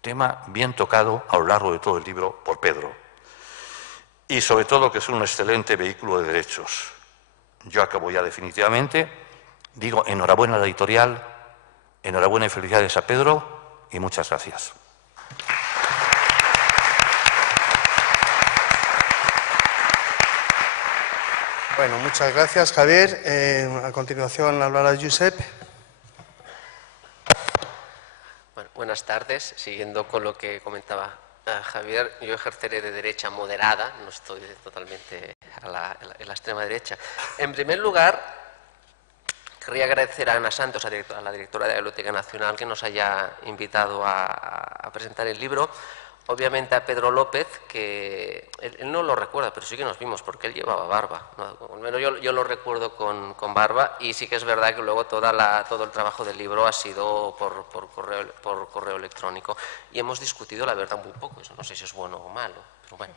Tema bien tocado a lo largo de todo el libro por Pedro. Y sobre todo que es un excelente vehículo de derechos. Yo acabo ya definitivamente. Digo enhorabuena a la editorial, enhorabuena y felicidades a Pedro y muchas gracias. Bueno, muchas gracias, Javier. A continuación hablará Josep. Bueno, buenas tardes. Siguiendo con lo que comentaba Javier, yo ejerceré de derecha moderada, no estoy totalmente en la extrema derecha. En primer lugar, querría agradecer a Ana Santos, a la directora de la Biblioteca Nacional, que nos haya invitado a presentar el libro. obviamente a Pedro López, que él no lo recuerda, pero sí que nos vimos, porque él llevaba barba, ¿no? Al menos yo lo recuerdo con barba, y sí que es verdad que luego todo el trabajo del libro ha sido por correo electrónico. Y hemos discutido, la verdad, muy poco, eso no sé si es bueno o malo, pero bueno.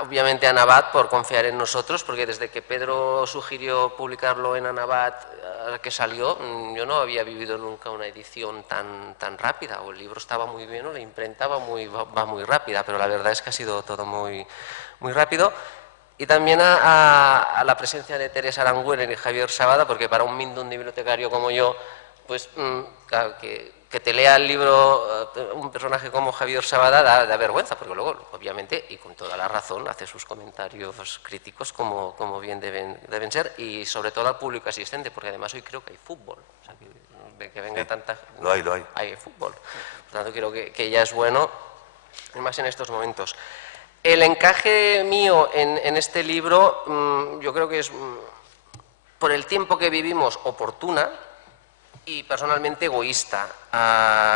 Obviamente a Anabat por confiar en nosotros, porque desde que Pedro sugirió publicarlo en Anabat, que salió, yo no había vivido nunca una edición tan rápida. O el libro estaba muy bien o la imprenta va muy rápida, pero la verdad es que ha sido todo muy rápido. Y también a la presencia de Teresa Aranguren y Javier Sabada, porque para un mindum de bibliotecario como yo, pues claro, que te lea el libro un personaje como Javier Sabada da vergüenza, porque luego, obviamente, y con toda la razón, hace sus comentarios críticos como bien deben ser, y sobre todo al público asistente, porque además hoy creo que hay fútbol. O sea, que venga sí, tanta... Lo hay. Hay fútbol. Por tanto, creo que ya es bueno, y más en estos momentos. El encaje mío en este libro, yo creo que es, por el tiempo que vivimos, oportuna, y personalmente egoísta.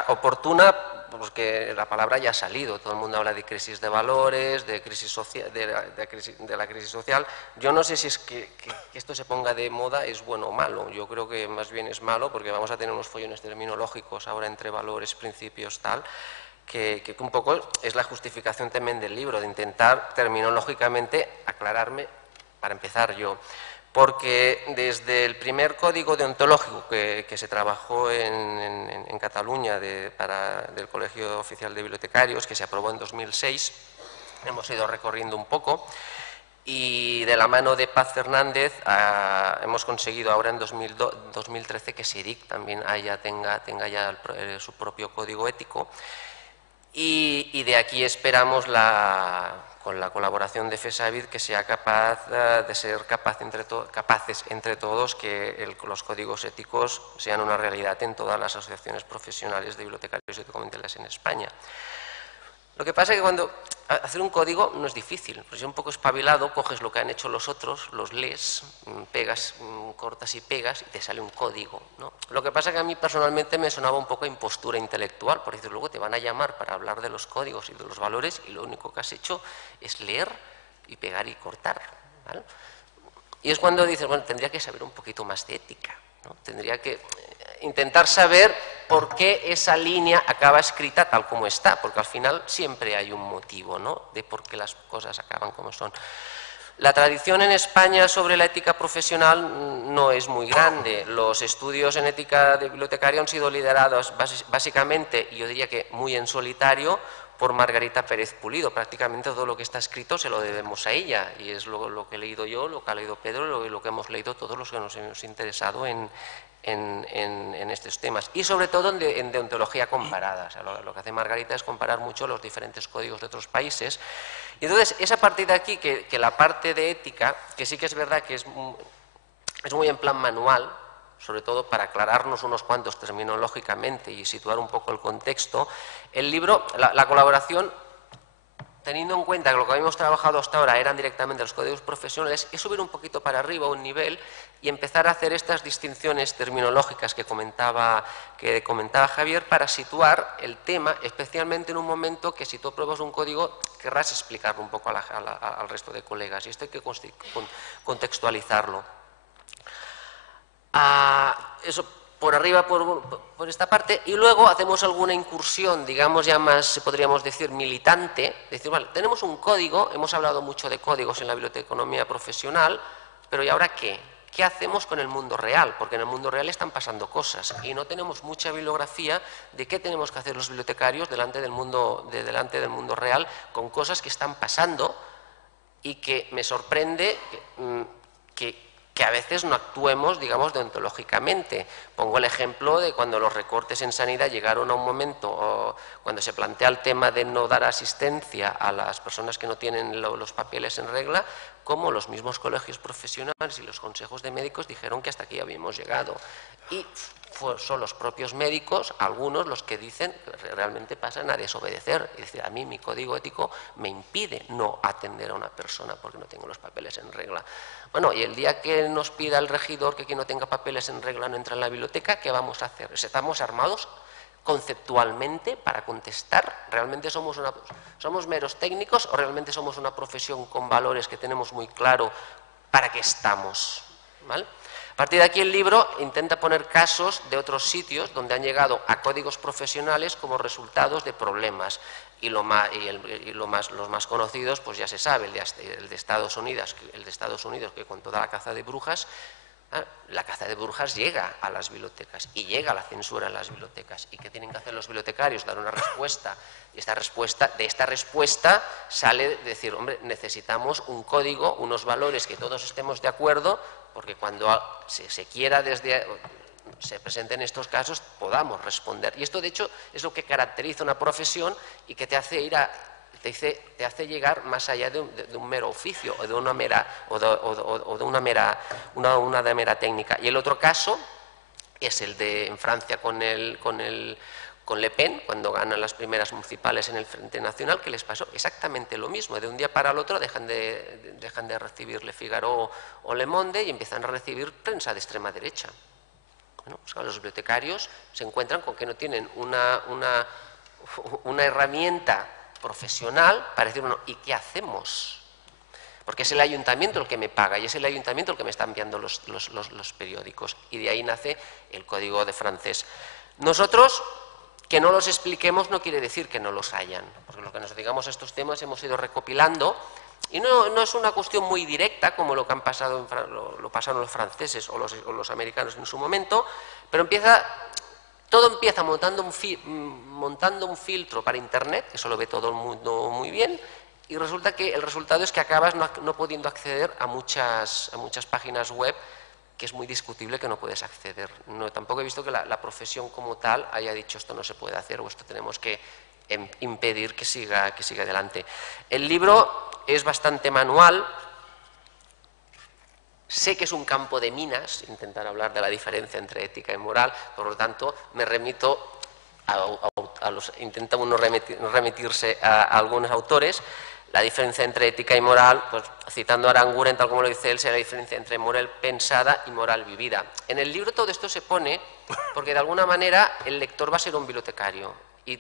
Oportuna, porque la palabra ya ha salido, todo el mundo habla de crisis de valores, de crisis social, de la crisis social. Yo no sé si es que esto se ponga de moda es bueno o malo. Yo creo que más bien es malo, porque vamos a tener unos follones terminológicos ahora entre valores, principios, tal, que un poco es la justificación también del libro, de intentar terminológicamente aclararme, para empezar yo. Porque desde el primer código deontológico que se trabajó en Cataluña del Colegio Oficial de Bibliotecarios, que se aprobó en 2006, hemos ido recorriendo un poco, y de la mano de Paz Fernández hemos conseguido ahora en 2013 que SIRIC también tenga ya su propio código ético, y de aquí esperamos con la colaboración de FESAVID, que sea capaz de ser capaces entre todos que los códigos éticos sean una realidad en todas las asociaciones profesionales de bibliotecarios y documentales en España. Lo que pasa es que cuando hacer un código no es difícil, pues si un poco espabilado, coges lo que han hecho los otros, los lees, pegas, cortas y pegas y te sale un código, ¿no? Lo que pasa es que a mí personalmente me sonaba un poco a impostura intelectual, porque luego te van a llamar para hablar de los códigos y de los valores y lo único que has hecho es leer y pegar y cortar, ¿vale? Y es cuando dices, bueno, tendría que saber un poquito más de ética, ¿no? Tendría que intentar saber por qué esa línea acaba escrita tal como está, porque al final siempre hay un motivo, ¿no?, de por qué las cosas acaban como son. La tradición en España sobre la ética profesional no es muy grande. Los estudios en ética de bibliotecario han sido liderados básicamente, y yo diría que muy en solitario, por Margarita Pérez Pulido. Prácticamente todo lo que está escrito se lo debemos a ella, y es lo que he leído yo, lo que ha leído Pedro, lo que hemos leído todos los que nos hemos interesado en estos temas, y sobre todo en deontología comparada. O sea, lo que hace Margarita es comparar mucho los diferentes códigos de otros países, y entonces es a partir de aquí que la parte de ética, que sí que es verdad que es muy en plan manual, sobre todo para aclararnos unos cuantos terminológicamente y situar un poco el contexto, el libro, la colaboración, teniendo en cuenta que lo que habíamos trabajado hasta ahora eran directamente los códigos profesionales, es subir un poquito para arriba un nivel y empezar a hacer estas distinciones terminológicas que comentaba Javier, para situar el tema, especialmente en un momento que si tú pruebas un código querrás explicarlo un poco al resto de colegas, y esto hay que contextualizarlo. Eso por arriba, por esta parte, y luego hacemos alguna incursión, digamos ya más, podríamos decir, militante, decir, vale, tenemos un código, hemos hablado mucho de códigos en la biblioteconomía profesional, pero ¿y ahora qué? ¿Qué hacemos con el mundo real? Porque en el mundo real están pasando cosas y no tenemos mucha bibliografía de qué tenemos que hacer los bibliotecarios delante del mundo real con cosas que están pasando, y que me sorprende que a veces no actuemos, digamos, deontológicamente. Pongo el ejemplo de cuando los recortes en sanidad llegaron a un momento, cuando se plantea el tema de no dar asistencia a las personas que no tienen los papeles en regla, como los mismos colegios profesionales y los consejos de médicos dijeron que hasta aquí habíamos llegado. Y son los propios médicos, algunos, los que dicen que realmente pasan a desobedecer. Es decir, a mí mi código ético me impide no atender a una persona porque no tengo los papeles en regla. Bueno, y el día que nos pida el regidor que quien no tenga papeles en regla no entra en la biblioteca, ¿qué vamos a hacer? ¿Estamos armados conceptualmente para contestar. ¿Realmente somos meros técnicos o realmente somos una profesión con valores que tenemos muy claro para qué estamos? ¿Vale? A partir de aquí el libro intenta poner casos de otros sitios donde han llegado a códigos profesionales como resultados de problemas. Y los más conocidos, pues ya se sabe, el de Estados Unidos, que con toda la caza de brujas, la caza de brujas llega a las bibliotecas y llega la censura en las bibliotecas. ¿Y qué tienen que hacer los bibliotecarios? Dar una respuesta. Y de esta respuesta sale decir, hombre, necesitamos un código, unos valores que todos estemos de acuerdo, porque cuando se quiera se presenten estos casos, podamos responder. Y esto, de hecho, es lo que caracteriza una profesión y que te hace llegar más allá de un mero oficio o de una mera técnica. Y el otro caso es el de en Francia con Le Pen, cuando ganan las primeras municipales en el Frente Nacional, que les pasó exactamente lo mismo. De un día para el otro dejan de recibir Le Figaro o Le Monde y empiezan a recibir prensa de extrema derecha. Bueno, pues los bibliotecarios se encuentran con que no tienen una herramienta profesional para decir, bueno, ¿y qué hacemos? Porque es el ayuntamiento el que me paga y es el ayuntamiento el que me está enviando los periódicos. Y de ahí nace el código de francés. Nosotros, que no los expliquemos no quiere decir que no los hayan, porque lo que nos dedicamos a estos temas hemos ido recopilando. Y no es una cuestión muy directa como lo pasaron los franceses o los americanos en su momento, pero todo empieza montando un filtro para Internet, que eso lo ve todo el mundo muy bien, y resulta que el resultado es que acabas no pudiendo acceder a muchas páginas web, que es muy discutible que no puedes acceder. Tampoco he visto que la profesión como tal haya dicho esto no se puede hacer o esto tenemos que impedir que siga adelante. El libro es bastante manual. Sé que es un campo de minas intentar hablar de la diferencia entre ética y moral, por lo tanto me remito intenta uno remitirse a algunos autores. La diferencia entre ética y moral, pues citando a Aranguren, tal como lo dice él, será la diferencia entre moral pensada y moral vivida. En el libro todo esto se pone porque de alguna manera el lector va a ser un bibliotecario y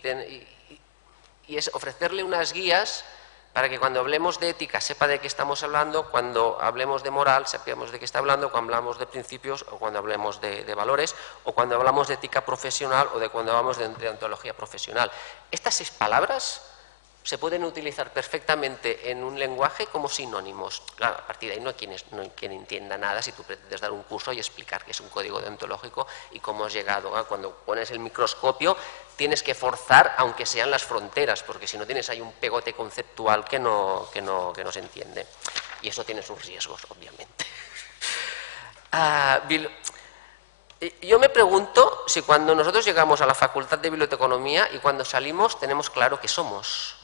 es ofrecerle unas guías para que cuando hablemos de ética sepa de qué estamos hablando, cuando hablemos de moral sepamos de qué está hablando, cuando hablamos de principios o cuando hablemos de valores o cuando hablamos de ética profesional o de cuando hablamos de deontología profesional. Estas 6 palabras se pueden utilizar perfectamente en un lenguaje como sinónimos. Claro, a partir de ahí no hay quien entienda nada si tú pretendes dar un curso y explicar qué es un código deontológico y cómo has llegado. Cuando pones el microscopio tienes que forzar, aunque sean las fronteras, porque si no tienes ahí un pegote conceptual que no se entiende. Y eso tiene sus riesgos, obviamente. Yo me pregunto si cuando nosotros llegamos a la Facultad de Biblioteconomía y cuando salimos tenemos claro qué somos.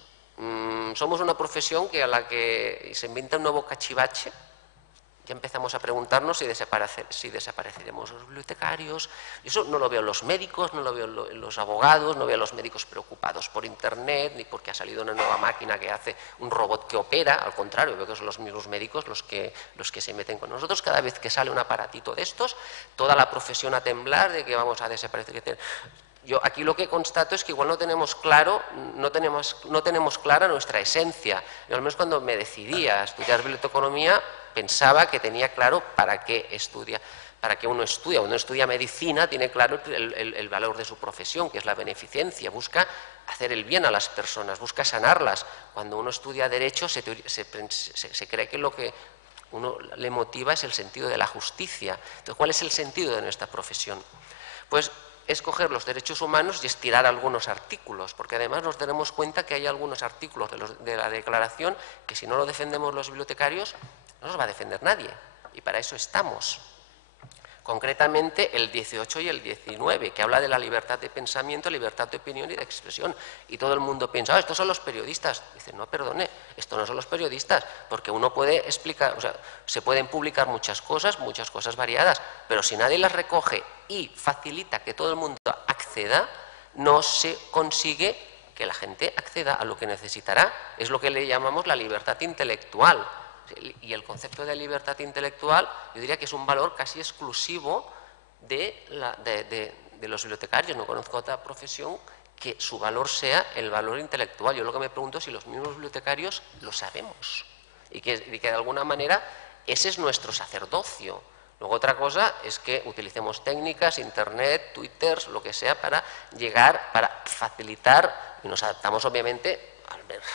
Somos una profesión a la que se inventa un nuevo cachivache. Ya empezamos a preguntarnos si desapareceremos los bibliotecarios. Eso no lo veo en los médicos, no lo veo en los abogados, no veo a los médicos preocupados por Internet, ni porque ha salido una nueva máquina que hace un robot que opera. Al contrario, veo que son los mismos médicos los que se meten con nosotros. Cada vez que sale un aparatito de estos, toda la profesión a temblar de que vamos a desaparecer. Yo aquí lo que constato es que igual no tenemos clara nuestra esencia. Yo al menos cuando me decidí a estudiar biblioteconomía pensaba que tenía claro para qué uno estudia. Uno estudia medicina, tiene claro el valor de su profesión, que es la beneficencia, busca hacer el bien a las personas, busca sanarlas. Cuando uno estudia derecho se cree que lo que uno le motiva es el sentido de la justicia. Entonces, ¿cuál es el sentido de nuestra profesión? Pues es coger los derechos humanos y estirar algunos artículos, porque además nos daremos cuenta que hay algunos artículos de la Declaración que si no lo defendemos los bibliotecarios no los va a defender nadie, y para eso estamos. Concretamente el 18 y el 19, que habla de la libertad de pensamiento, libertad de opinión y de expresión. Y todo el mundo piensa, estos son los periodistas. Dice, no, perdone, estos no son los periodistas, porque uno puede explicar, o sea, se pueden publicar muchas cosas variadas, pero si nadie las recoge y facilita que todo el mundo acceda, no se consigue que la gente acceda a lo que necesitará. Es lo que le llamamos la libertad intelectual. Y el concepto de libertad intelectual yo diría que es un valor casi exclusivo de de los bibliotecarios, no conozco otra profesión que su valor sea el valor intelectual. Yo lo que me pregunto es si los mismos bibliotecarios lo sabemos y que de alguna manera ese es nuestro sacerdocio. Luego otra cosa es que utilicemos técnicas, internet, Twitter, lo que sea para llegar, para facilitar, y nos adaptamos obviamente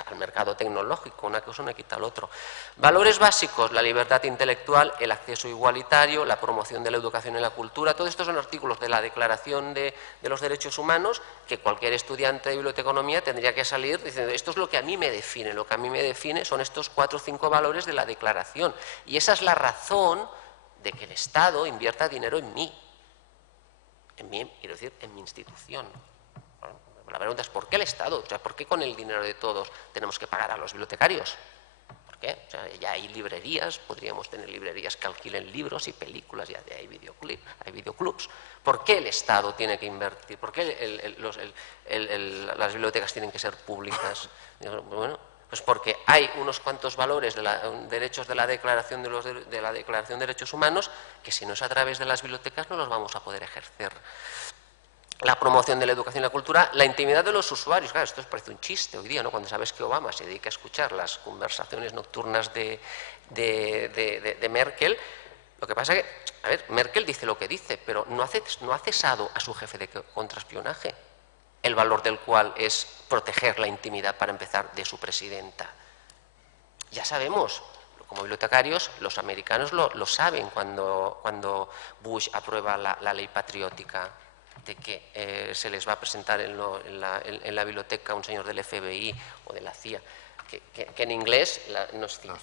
al mercado tecnológico, una cosa no quita al otro. Valores básicos, la libertad intelectual, el acceso igualitario, la promoción de la educación y la cultura, todos estos son artículos de la Declaración de los Derechos Humanos que cualquier estudiante de biblioteconomía tendría que salir diciendo esto es lo que a mí me define, lo que a mí me define son estos 4 o 5 valores de la Declaración y esa es la razón de que el Estado invierta dinero en mí, quiero decir, en mi institución. La pregunta es, ¿por qué el Estado? O sea, ¿por qué con el dinero de todos tenemos que pagar a los bibliotecarios? ¿Por qué? O sea, ya hay librerías, podríamos tener librerías que alquilen libros y películas, ya hay videoclubs. ¿Por qué el Estado tiene que invertir? ¿Por qué las bibliotecas tienen que ser públicas? Bueno, pues porque hay unos cuantos valores de derechos de la Declaración de la Declaración de Derechos Humanos que si no es a través de las bibliotecas no los vamos a poder ejercer. La promoción de la educación y la cultura, la intimidad de los usuarios. Claro, esto parece un chiste hoy día, ¿no? Cuando sabes que Obama se dedica a escuchar las conversaciones nocturnas de Merkel. Lo que pasa es que, a ver, Merkel dice lo que dice, pero no ha cesado a su jefe de contraespionaje, el valor del cual es proteger la intimidad, para empezar, de su presidenta. Ya sabemos, como bibliotecarios, los americanos lo saben cuando Bush aprueba la ley patriótica, de que se les va a presentar en la biblioteca un señor del FBI o de la CIA, que en inglés no es CIA.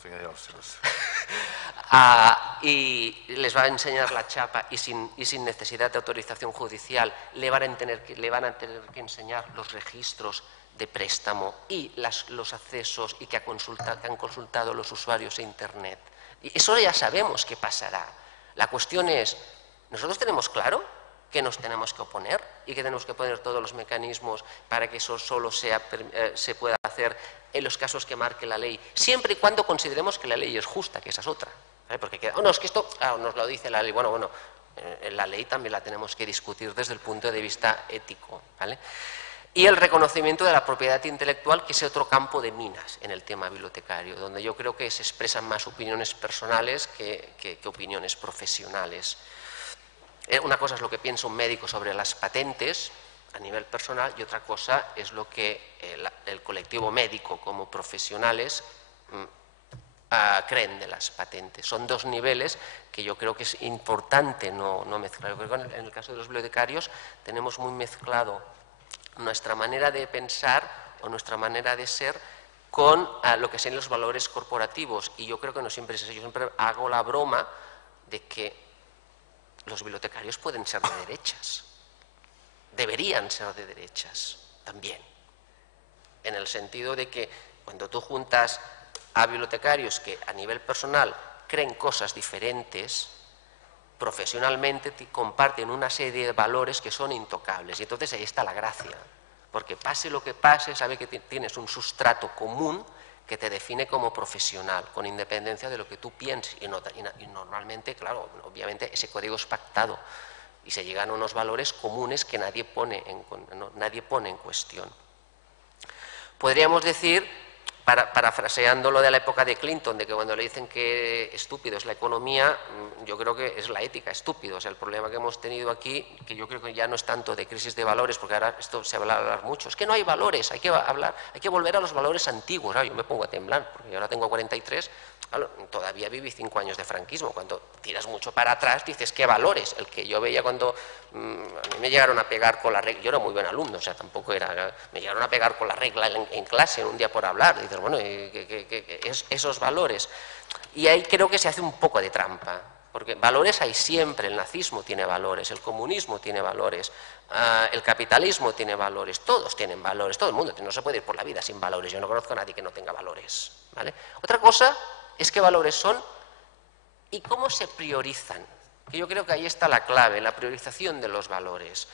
Y les va a enseñar la chapa y sin necesidad de autorización judicial le van a tener que enseñar los registros de préstamo y los accesos y que han consultado los usuarios de Internet. Y eso ya sabemos que pasará. La cuestión es, ¿nosotros tenemos claro que nos tenemos que oponer y que tenemos que poner todos los mecanismos para que eso solo se pueda hacer en los casos que marque la ley, siempre y cuando consideremos que la ley es justa, que esa es otra? ¿Vale? Porque no, es que esto nos lo dice la ley. Bueno, la ley también la tenemos que discutir desde el punto de vista ético, ¿vale? Y el reconocimiento de la propiedad intelectual, que es otro campo de minas en el tema bibliotecario, donde yo creo que se expresan más opiniones personales que opiniones profesionales. Una cosa es lo que piensa un médico sobre las patentes a nivel personal y otra cosa es lo que el colectivo médico como profesionales creen de las patentes. Son dos niveles que yo creo que es importante no mezclar. Yo creo que en el caso de los bibliotecarios tenemos muy mezclado nuestra manera de pensar o nuestra manera de ser con lo que son los valores corporativos y yo creo que no siempre es así. Yo siempre hago la broma de que los bibliotecarios pueden ser de derechas, deberían ser de derechas también, en el sentido de que cuando tú juntas a bibliotecarios que a nivel personal creen cosas diferentes, profesionalmente comparten una serie de valores que son intocables y entonces ahí está la gracia, porque pase lo que pase, sabe que tienes un sustrato común que te define como profesional, con independencia de lo que tú pienses. Y normalmente, claro, obviamente ese código es pactado y se llegan a unos valores comunes que nadie pone en cuestión. Podríamos decir, parafraseando lo de la época de Clinton, de que cuando le dicen que estúpido es la economía, yo creo que es la ética estúpido. O sea, el problema que hemos tenido aquí, que yo creo que ya no es tanto de crisis de valores, porque ahora esto se va a hablar mucho, es que no hay valores, hay que volver a los valores antiguos. Yo me pongo a temblar, porque yo ahora tengo 43, todavía viví 5 años de franquismo. Cuando tiras mucho para atrás dices, ¿qué valores? El que yo veía cuando a mí me llegaron a pegar con la regla, yo era muy buen alumno, o sea, tampoco era, me llegaron a pegar con la regla en clase un día por hablar, dices, bueno, esos valores. Y ahí creo que se hace un poco de trampa, porque valores hay siempre, el nazismo tiene valores, el comunismo tiene valores, el capitalismo tiene valores, todos tienen valores, todo el mundo, no se puede ir por la vida sin valores, yo no conozco a nadie que no tenga valores, ¿vale? Otra cosa es qué valores son y cómo se priorizan, que yo creo que ahí está la clave, la priorización de los valores.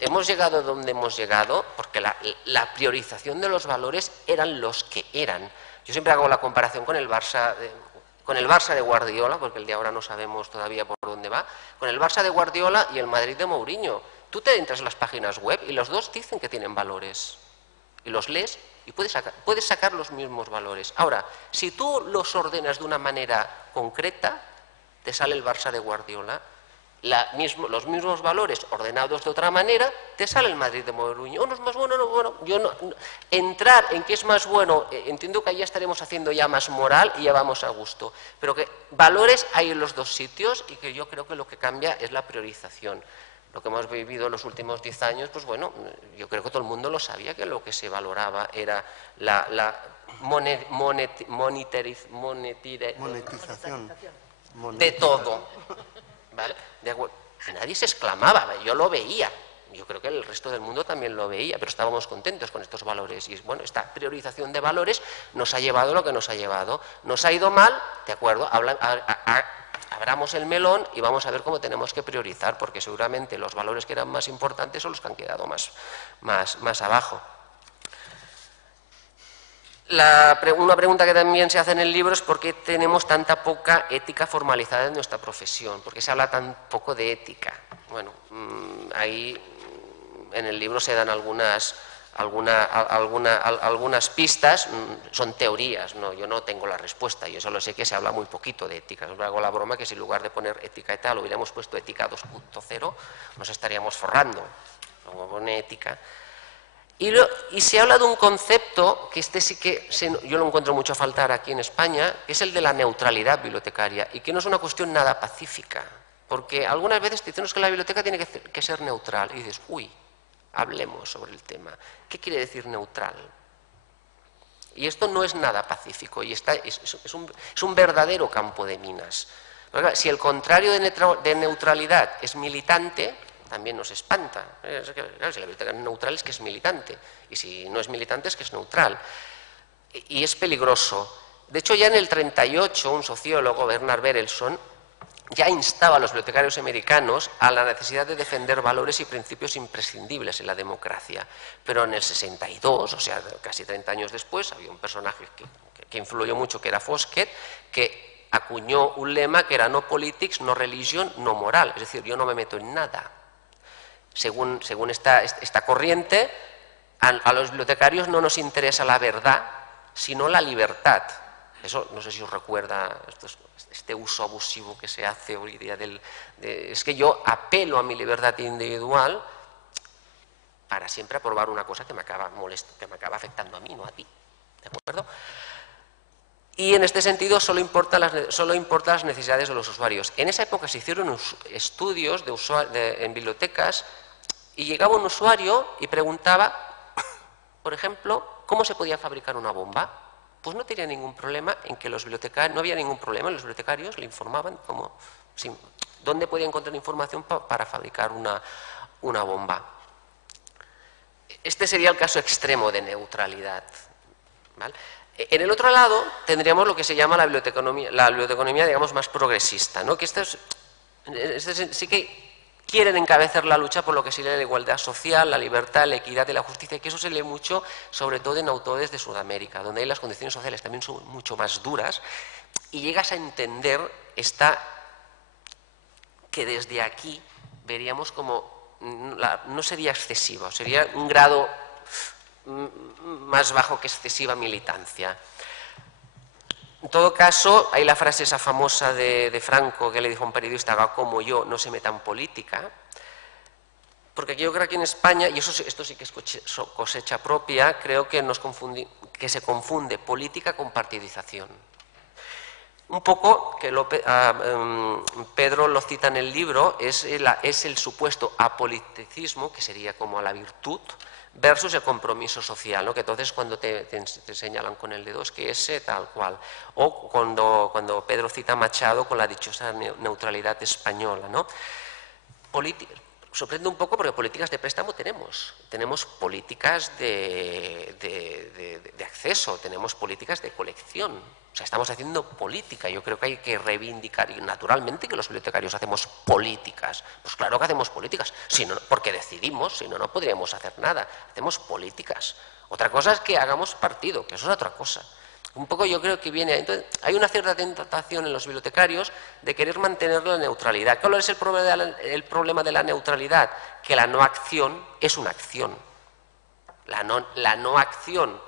Hemos llegado donde hemos llegado porque la priorización de los valores eran los que eran. Yo siempre hago la comparación con el Barça de Guardiola, porque el de ahora no sabemos todavía por dónde va, con el Barça de Guardiola y el Madrid de Mourinho. tú te entras en las páginas web y los dos dicen que tienen valores. Y los lees y puedes sacar los mismos valores. Ahora, si tú los ordenas de una manera concreta, te sale el Barça de Guardiola. Los mismos valores ordenados de otra manera, te sale el Madrid de Mourinho. Uno es más bueno, no, bueno. Entrar en qué es más bueno, entiendo que ahí ya estaremos haciendo ya más moral y ya vamos a gusto. Pero que valores hay en los dos sitios y que yo creo que lo que cambia es la priorización. Lo que hemos vivido en los últimos 10 años, pues bueno, yo creo que todo el mundo lo sabía, que lo que se valoraba era la monetización de todo. ¿Vale? Nadie se exclamaba, yo lo veía. Yo creo que el resto del mundo también lo veía, pero estábamos contentos con estos valores. Y bueno, esta priorización de valores nos ha llevado lo que nos ha llevado. Nos ha ido mal, ¿de acuerdo? Abramos el melón y vamos a ver cómo tenemos que priorizar, porque seguramente los valores que eran más importantes son los que han quedado más abajo. Una pregunta que también se hace en el libro es por qué tenemos tanta poca ética formalizada en nuestra profesión, por qué se habla tan poco de ética. Bueno, ahí en el libro se dan algunas pistas, son teorías, no, yo no tengo la respuesta, yo solo sé que se habla muy poquito de ética. Os hago la broma que si en lugar de poner ética y tal hubiéramos puesto ética 2.0, nos estaríamos forrando. Luego pone ética. Y se habla de un concepto que sí que yo lo encuentro mucho a faltar aquí en España, que es el de la neutralidad bibliotecaria, y que no es una cuestión nada pacífica, porque algunas veces te dicen que la biblioteca tiene que ser neutral, y dices, uy, hablemos sobre el tema. ¿Qué quiere decir neutral? Y esto no es nada pacífico, y es un verdadero campo de minas. Porque, si el contrario de neutralidad es militante, también nos espanta. Claro, si la biblioteca neutral es que es militante, y si no es militante es que es neutral. Y es peligroso. De hecho, ya en el 38, un sociólogo, Bernard Berelson, ya instaba a los bibliotecarios americanos a la necesidad de defender valores y principios imprescindibles en la democracia. Pero en el 62, o sea, casi 30 años después, había un personaje que influyó mucho, que era Foskett, que acuñó un lema que era no politics, no religion, no moral. Es decir, yo no me meto en nada. Según esta corriente, a los bibliotecarios no nos interesa la verdad, sino la libertad. Eso no sé si os recuerda este uso abusivo que se hace hoy día es que yo apelo a mi libertad individual para siempre aprobar una cosa que me acaba afectando a mí, no a ti. ¿De acuerdo? Y en este sentido solo importan las necesidades de los usuarios. En esa época se hicieron estudios en bibliotecas y llegaba un usuario y preguntaba, por ejemplo, ¿cómo se podía fabricar una bomba? Pues no tenía ningún problema en que los bibliotecarios, no había ningún problema, los bibliotecarios le informaban dónde podía encontrar información para fabricar una bomba. Este sería el caso extremo de neutralidad, ¿vale? En el otro lado tendríamos lo que se llama la biblioteconomía, digamos, más progresista, ¿no? Que sí que quieren encabezar la lucha por lo que sería la igualdad social, la libertad, la equidad y la justicia, que eso se lee mucho, sobre todo en autores de Sudamérica, donde ahí las condiciones sociales también son mucho más duras, y llegas a entender que desde aquí veríamos como no sería excesivo, sería un grado más bajo que excesiva militancia. En todo caso, hay la frase esa famosa de Franco que le dijo a un periodista, haga como yo, no se meta en política, porque yo creo que aquí en España, y esto sí que es cosecha propia, creo que se confunde política con partidización. Un poco, que Pedro lo cita en el libro, es el supuesto apoliticismo, que sería como la virtud, versus el compromiso social, ¿no? Que entonces cuando te señalan con el dedo es que ese tal cual. O cuando Pedro cita a Machado con la dichosa neutralidad española, ¿no? Sorprende un poco porque políticas de préstamo tenemos políticas de acceso, tenemos políticas de colección, o sea, estamos haciendo política. Yo creo que hay que reivindicar, y naturalmente que los bibliotecarios hacemos políticas, pues claro que hacemos políticas, porque decidimos, si no, no podríamos hacer nada, hacemos políticas. Otra cosa es que hagamos partido, que eso es otra cosa. Un poco yo creo que viene... Entonces, hay una cierta tentación en los bibliotecarios de querer mantener la neutralidad. ¿Cuál es el problema de la neutralidad? Que la no acción es una acción. La no acción,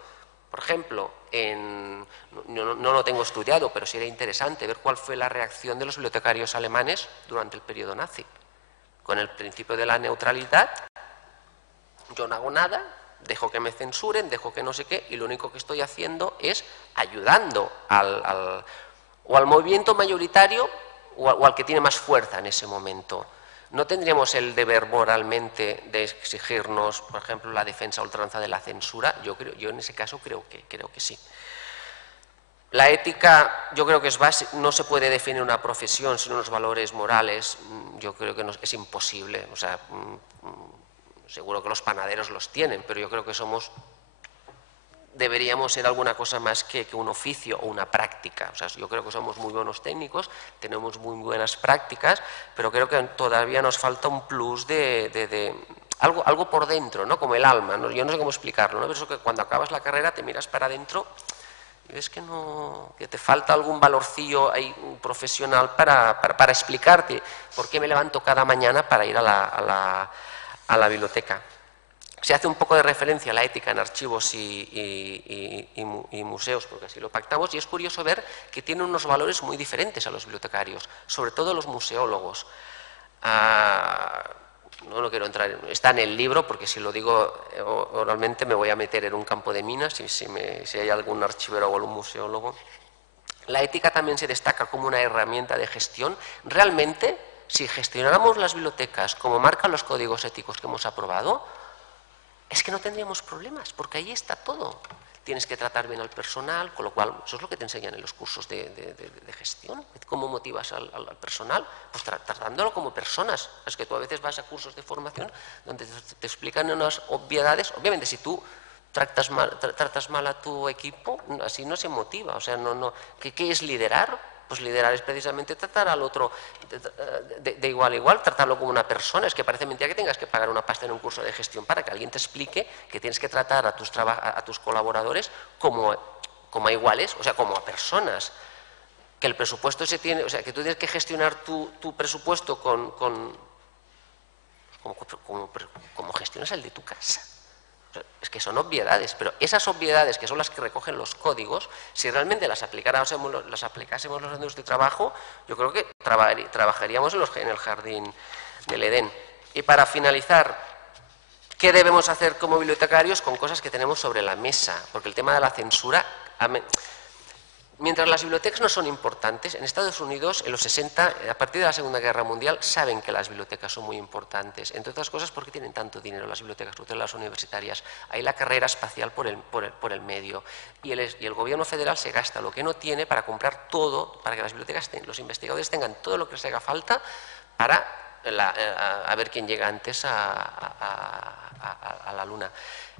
por ejemplo, no lo tengo estudiado, pero sería interesante ver cuál fue la reacción de los bibliotecarios alemanes durante el periodo nazi. Con el principio de la neutralidad, yo no hago nada, dejo que me censuren, dejo que no sé qué, y lo único que estoy haciendo es ayudando al movimiento mayoritario o al que tiene más fuerza en ese momento. ¿No tendríamos el deber moralmente de exigirnos, por ejemplo, la defensa a ultranza de la censura? Yo en ese caso creo que sí. La ética, yo creo que es básica, no se puede definir una profesión sin unos valores morales, yo creo que es imposible. O sea, seguro que los panaderos los tienen, pero yo creo que deberíamos ser alguna cosa más que un oficio o una práctica. O sea, yo creo que somos muy buenos técnicos, tenemos muy buenas prácticas, pero creo que todavía nos falta un plus de algo por dentro, ¿no? Como el alma, ¿no? Yo no sé cómo explicarlo, ¿no? Pero eso que cuando acabas la carrera te miras para adentro y ves que te falta algún valorcillo ahí profesional para explicarte por qué me levanto cada mañana para ir a la biblioteca. Se hace un poco de referencia a la ética en archivos y museos, porque así lo pactamos, y es curioso ver que tienen unos valores muy diferentes a los bibliotecarios, sobre todo los museólogos. No quiero entrar, está en el libro, porque si lo digo oralmente me voy a meter en un campo de minas, si hay algún archivero o algún museólogo. La ética también se destaca como una herramienta de gestión. Realmente, si gestionáramos las bibliotecas como marcan los códigos éticos que hemos aprobado, es que no tendríamos problemas, porque ahí está todo. Tienes que tratar bien al personal, con lo cual, eso es lo que te enseñan en los cursos de gestión. ¿Cómo motivas al personal? Pues tratándolo como personas. Es que tú a veces vas a cursos de formación donde te explican unas obviedades. Obviamente, si tú tratas mal a tu equipo, así no se motiva. O sea, ¿qué es liderar? Pues liderar es precisamente tratar al otro de igual a igual, tratarlo como una persona. Es que parece mentira que tengas que pagar una pasta en un curso de gestión para que alguien te explique que tienes que tratar a tus colaboradores como a iguales, o sea, como a personas. Que el presupuesto se tiene, o sea, que tú tienes que gestionar tu presupuesto como gestionas el de tu casa. Es que son obviedades, pero esas obviedades que son las que recogen los códigos, si realmente las aplicásemos los centros de trabajo, yo creo que trabajaríamos en el jardín del Edén. Y para finalizar, ¿qué debemos hacer como bibliotecarios con cosas que tenemos sobre la mesa? Porque el tema de la censura... Mientras las bibliotecas no son importantes, en Estados Unidos, en los 60, a partir de la Segunda Guerra Mundial, saben que las bibliotecas son muy importantes. Entre otras cosas, ¿por qué tienen tanto dinero las bibliotecas, sobre todo las universitarias? Hay la carrera espacial por el medio. Y el gobierno federal se gasta lo que no tiene para comprar todo, para que las bibliotecas, los investigadores tengan todo lo que les haga falta para a ver quién llega antes a la Luna.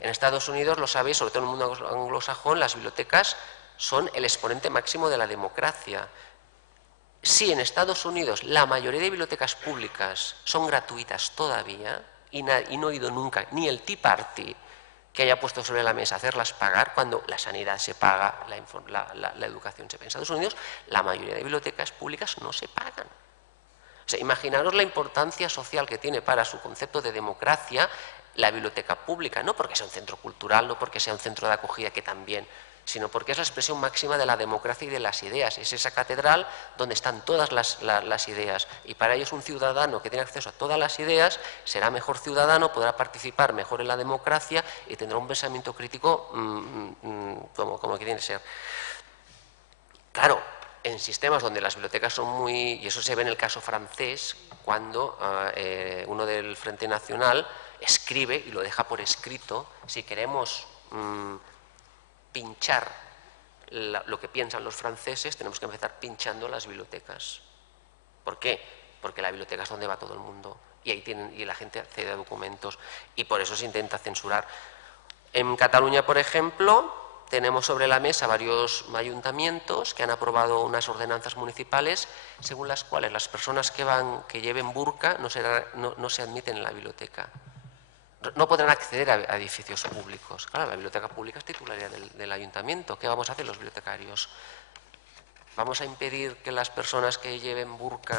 En Estados Unidos, lo sabéis, sobre todo en el mundo anglosajón, las bibliotecas son el exponente máximo de la democracia. Si en Estados Unidos la mayoría de bibliotecas públicas son gratuitas todavía, y no he oído nunca ni el Tea Party que haya puesto sobre la mesa hacerlas pagar, cuando la sanidad se paga, la educación se paga. En Estados Unidos la mayoría de bibliotecas públicas no se pagan. O sea, imaginaros la importancia social que tiene para su concepto de democracia la biblioteca pública, no porque sea un centro cultural, no porque sea un centro de acogida, que también, sino porque es la expresión máxima de la democracia y de las ideas. Es esa catedral donde están todas las ideas, y para ellos un ciudadano que tiene acceso a todas las ideas será mejor ciudadano, podrá participar mejor en la democracia y tendrá un pensamiento crítico como que tiene que ser. Claro, en sistemas donde las bibliotecas son muy... y eso se ve en el caso francés, cuando uno del Frente Nacional escribe y lo deja por escrito: si queremos pinchar lo que piensan los franceses, tenemos que empezar pinchando las bibliotecas. ¿Por qué? Porque la biblioteca es donde va todo el mundo, y ahí la gente accede a documentos, y por eso se intenta censurar. En Cataluña, por ejemplo, tenemos sobre la mesa varios ayuntamientos que han aprobado unas ordenanzas municipales según las cuales las personas que lleven burka no se admiten en la biblioteca. no podrán acceder a edificios públicos. Claro, la biblioteca pública es titularidad del ayuntamiento. ¿Qué vamos a hacer los bibliotecarios? ¿Vamos a impedir que las personas que lleven burka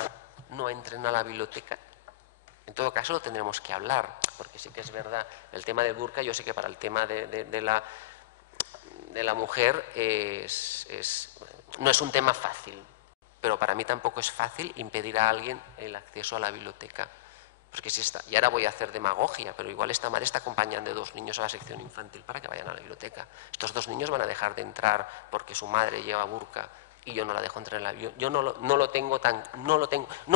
no entren a la biblioteca? En todo caso, lo tendremos que hablar, porque sí que es verdad, el tema del burka, yo sé que para el tema de la mujer no es un tema fácil, pero para mí tampoco es fácil impedir a alguien el acceso a la biblioteca. Porque si está, y ahora voy a hacer demagogia, pero igual esta madre está acompañando a 2 niños a la sección infantil para que vayan a la biblioteca. Estos 2 niños van a dejar de entrar porque su madre lleva burka y yo no la dejo entrar en la biblioteca. Yo no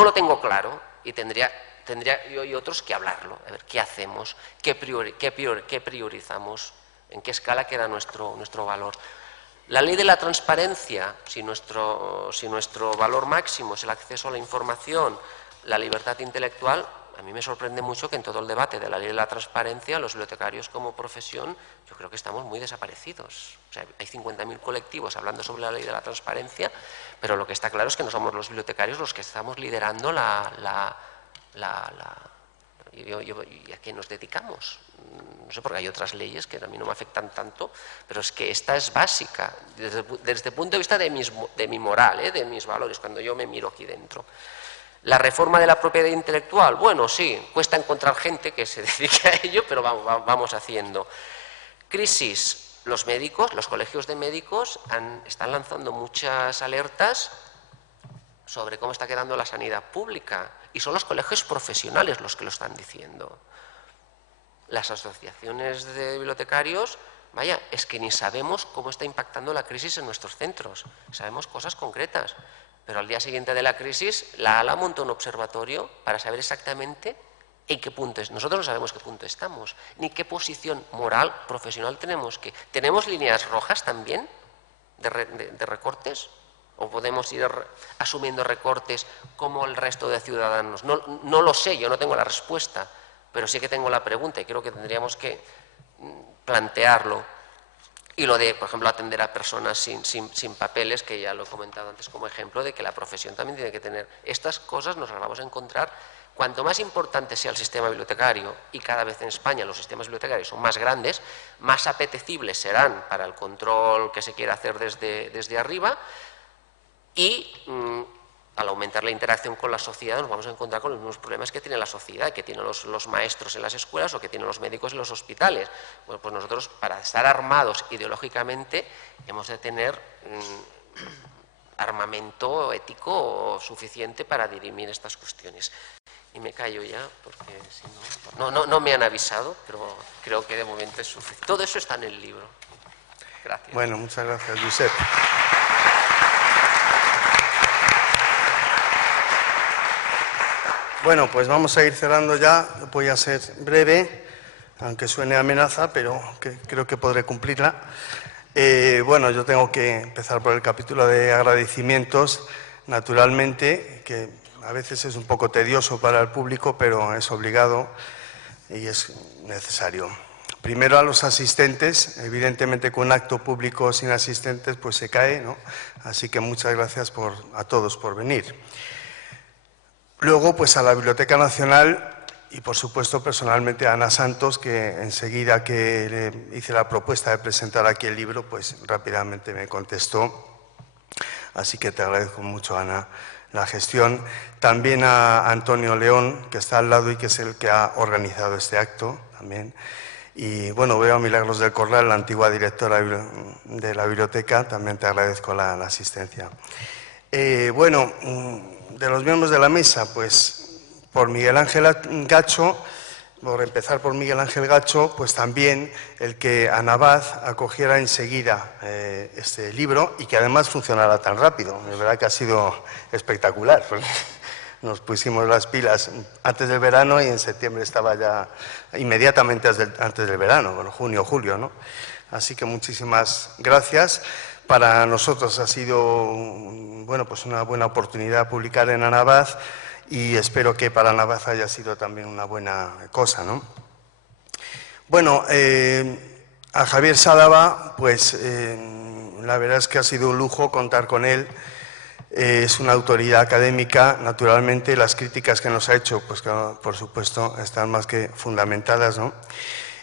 lo tengo claro y tendría yo y otros que hablarlo. A ver, ¿qué hacemos? ¿Qué priorizamos? ¿En qué escala queda nuestro valor? La ley de la transparencia, si nuestro valor máximo es el acceso a la información, la libertad intelectual, a mí me sorprende mucho que en todo el debate de la ley de la transparencia, los bibliotecarios como profesión, yo creo que estamos muy desaparecidos. O sea, hay 50.000 colectivos hablando sobre la ley de la transparencia, pero lo que está claro es que no somos los bibliotecarios los que estamos liderando ¿y a qué nos dedicamos? No sé, porque hay otras leyes que a mí no me afectan tanto, pero es que esta es básica, desde el punto de vista de mi moral, de mis valores, cuando yo me miro aquí dentro. La reforma de la propiedad intelectual, bueno, sí, cuesta encontrar gente que se dedique a ello, pero vamos haciendo. Crisis, los médicos, los colegios de médicos están lanzando muchas alertas sobre cómo está quedando la sanidad pública, y son los colegios profesionales los que lo están diciendo. Las asociaciones de bibliotecarios, vaya, es que ni sabemos cómo está impactando la crisis en nuestros centros, sabemos cosas concretas, pero al día siguiente de la crisis, la ALA monta un observatorio para saber exactamente en qué punto es. Nosotros no sabemos qué punto estamos, ni qué posición moral, profesional tenemos. ¿Tenemos líneas rojas también de recortes? ¿O podemos ir asumiendo recortes como el resto de ciudadanos? No lo sé, yo no tengo la respuesta, pero sí que tengo la pregunta y creo que tendríamos que plantearlo. Y lo de, por ejemplo, atender a personas sin papeles, que ya lo he comentado antes como ejemplo, de que la profesión también tiene que tener. Estas cosas nos las vamos a encontrar. Cuanto más importante sea el sistema bibliotecario, y cada vez en España los sistemas bibliotecarios son más grandes, más apetecibles serán para el control que se quiera hacer desde arriba, y al aumentar la interacción con la sociedad nos vamos a encontrar con los mismos problemas que tiene la sociedad, que tienen los maestros en las escuelas o que tienen los médicos en los hospitales. Bueno, pues nosotros, para estar armados ideológicamente, hemos de tener armamento ético suficiente para dirimir estas cuestiones. Y me callo ya, porque si no me han avisado, pero creo que de momento es suficiente. Todo eso está en el libro. Gracias. Bueno, muchas gracias, Josep. Bueno, pues vamos a ir cerrando ya. Voy a ser breve, aunque suene amenaza, pero creo que podré cumplirla. Bueno, yo tengo que empezar por el capítulo de agradecimientos, naturalmente, que a veces es un poco tedioso para el público, pero es obligado y es necesario. Primero a los asistentes, evidentemente con un acto público sin asistentes pues se cae, ¿no? Así que muchas gracias a todos por venir. Luego, pues a la Biblioteca Nacional y, por supuesto, personalmente a Ana Santos, que enseguida que le hice la propuesta de presentar aquí el libro, pues rápidamente me contestó. Así que te agradezco mucho, Ana, la gestión. También a Antonio León, que está al lado y que es el que ha organizado este acto también. Y, bueno, veo a Milagros del Corral, la antigua directora de la biblioteca, también te agradezco la asistencia. Bueno, de los miembros de la mesa, pues por Miguel Ángel Gacho, por empezar por Miguel Ángel Gacho, pues también el que Anabad acogiera enseguida este libro y que además funcionara tan rápido. De verdad que ha sido espectacular. Nos pusimos las pilas antes del verano y en septiembre estaba ya inmediatamente antes del verano, bueno, junio, julio, ¿no? Así que muchísimas gracias. Para nosotros ha sido, bueno, pues una buena oportunidad publicar en Anabad y espero que para Anabad haya sido también una buena cosa, ¿no? Bueno, a Javier Sádava, pues la verdad es que ha sido un lujo contar con él. es una autoridad académica, naturalmente las críticas que nos ha hecho, pues claro, por supuesto, están más que fundamentadas, ¿no?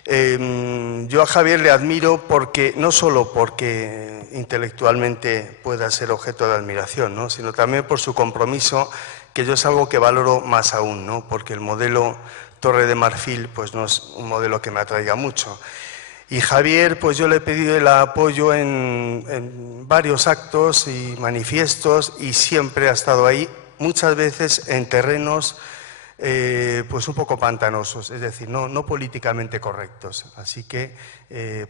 Yo a Javier le admiro porque, no solo porque intelectualmente pueda ser objeto de admiración, ¿no?, sino también por su compromiso, que yo es algo que valoro más aún, ¿no?, porque el modelo Torre de Marfil pues no es un modelo que me atraiga mucho. Y Javier, pues yo le he pedido el apoyo en varios actos y manifiestos y siempre ha estado ahí, muchas veces en terrenos pues un poco pantanosos, es decir, no políticamente correctos. Así que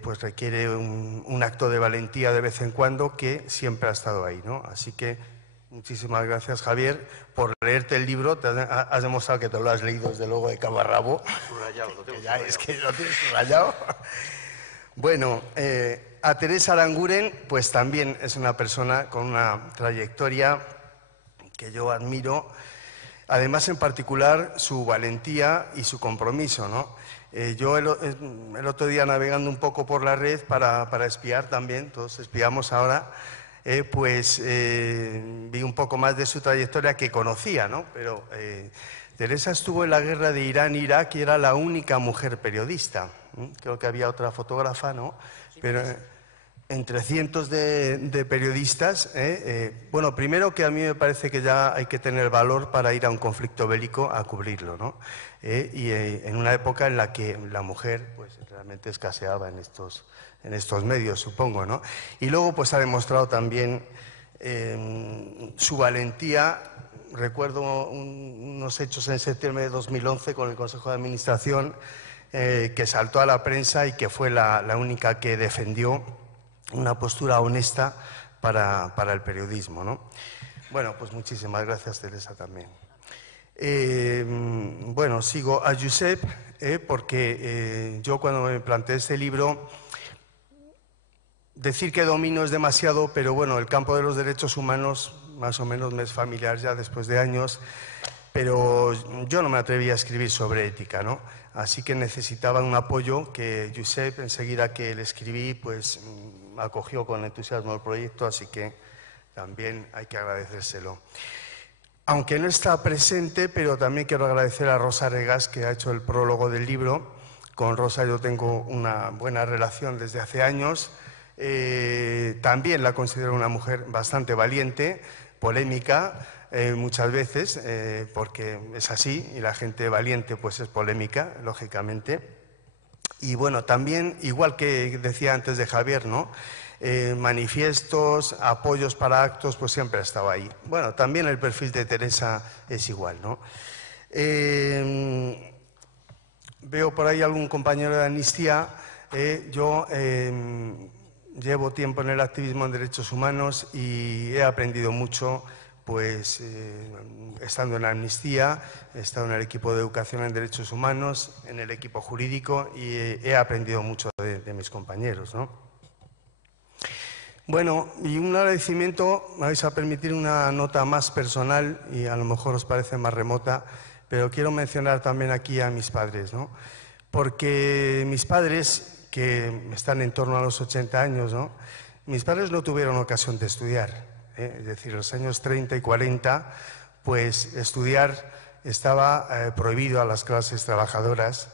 pues requiere un acto de valentía de vez en cuando, que siempre ha estado ahí, ¿no? Así que muchísimas gracias, Javier, por leerte el libro. Has demostrado que te lo has leído desde luego de cabo a rabo. Subrayado, lo tengo Ya subrayado. es que lo tienes subrayado. Bueno, a Teresa Aranguren, pues también es una persona con una trayectoria que yo admiro. Además, en particular, su valentía y su compromiso, ¿no? Yo el otro día, navegando un poco por la red para espiar también, todos espiamos ahora, pues vi un poco más de su trayectoria que conocía, ¿no? Pero Teresa estuvo en la guerra de Irán-Irak y era la única mujer periodista. Creo que había otra fotógrafa, ¿no? Pero entre cientos de periodistas, bueno, primero que a mí me parece que ya hay que tener valor para ir a un conflicto bélico a cubrirlo, ¿no? Y en una época en la que la mujer pues realmente escaseaba en estos medios, supongo, ¿no? Y luego pues ha demostrado también su valentía. Recuerdo unos hechos en septiembre de 2011 con el Consejo de Administración, que saltó a la prensa y que fue la única que defendió una postura honesta para el periodismo, ¿no? Bueno, pues muchísimas gracias, Teresa, también. Bueno, sigo a Josep, porque yo cuando me planteé este libro, decir que domino es demasiado, pero bueno, el campo de los derechos humanos más o menos me es familiar ya después de años, pero yo no me atreví a escribir sobre ética, ¿no? Así que necesitaba un apoyo que Josep, enseguida que le escribí, pues acogió con entusiasmo el proyecto, así que también hay que agradecérselo. Aunque no está presente, pero también quiero agradecer a Rosa Regas, que ha hecho el prólogo del libro. Con Rosa yo tengo una buena relación desde hace años. También la considero una mujer bastante valiente, polémica, muchas veces, porque es así, y la gente valiente pues es polémica, lógicamente. Y bueno, también, igual que decía antes de Javier, ¿no?, manifiestos, apoyos para actos, pues siempre ha estado ahí. Bueno, también el perfil de Teresa es igual, ¿no? Veo por ahí algún compañero de Amnistía. Yo llevo tiempo en el activismo en derechos humanos y he aprendido mucho, pues estando en Amnistía, he estado en el equipo de educación en derechos humanos, en el equipo jurídico, y he aprendido mucho de mis compañeros, ¿no? Bueno, y un agradecimiento, me vais a permitir una nota más personal y a lo mejor os parece más remota, pero quiero mencionar también aquí a mis padres, ¿no? Porque mis padres, que están en torno a los 80 años, ¿no?, mis padres no tuvieron ocasión de estudiar, es decir, en los años 30 y 40, pues estudiar estaba prohibido a las clases trabajadoras,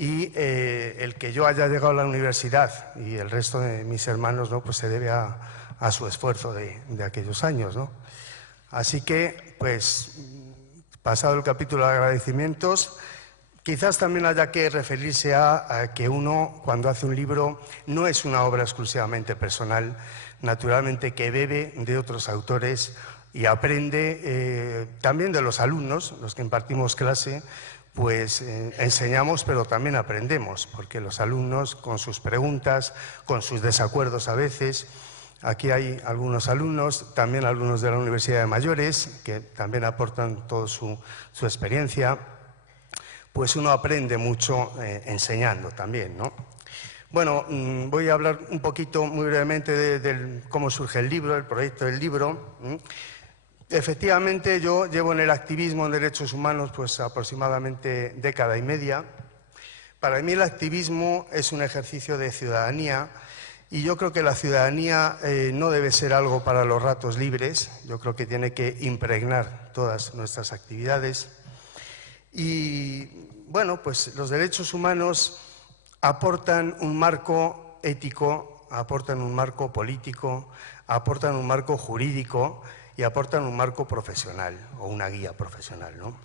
y el que yo haya llegado a la universidad y el resto de mis hermanos, ¿no?, pues se debe a su esfuerzo de aquellos años, ¿no? Así que, pues, pasado el capítulo de agradecimientos, quizás también haya que referirse a que uno, cuando hace un libro, no es una obra exclusivamente personal, naturalmente que bebe de otros autores y aprende también de los alumnos, los que impartimos clase, pues enseñamos, pero también aprendemos, porque los alumnos, con sus preguntas, con sus desacuerdos a veces, aquí hay algunos alumnos, también alumnos de la Universidad de Mayores, que también aportan toda su experiencia, pues uno aprende mucho enseñando también, ¿no? Bueno, voy a hablar un poquito, muy brevemente, de cómo surge el libro, el proyecto del libro. Efectivamente, yo llevo en el activismo en derechos humanos pues aproximadamente década y media. Para mí el activismo es un ejercicio de ciudadanía Y yo creo que la ciudadanía no debe ser algo para los ratos libres, yo creo que tiene que impregnar todas nuestras actividades. Y bueno, pues los derechos humanos aportan un marco ético, aportan un marco político, aportan un marco jurídico y aportan un marco profesional o una guía profesional, ¿no?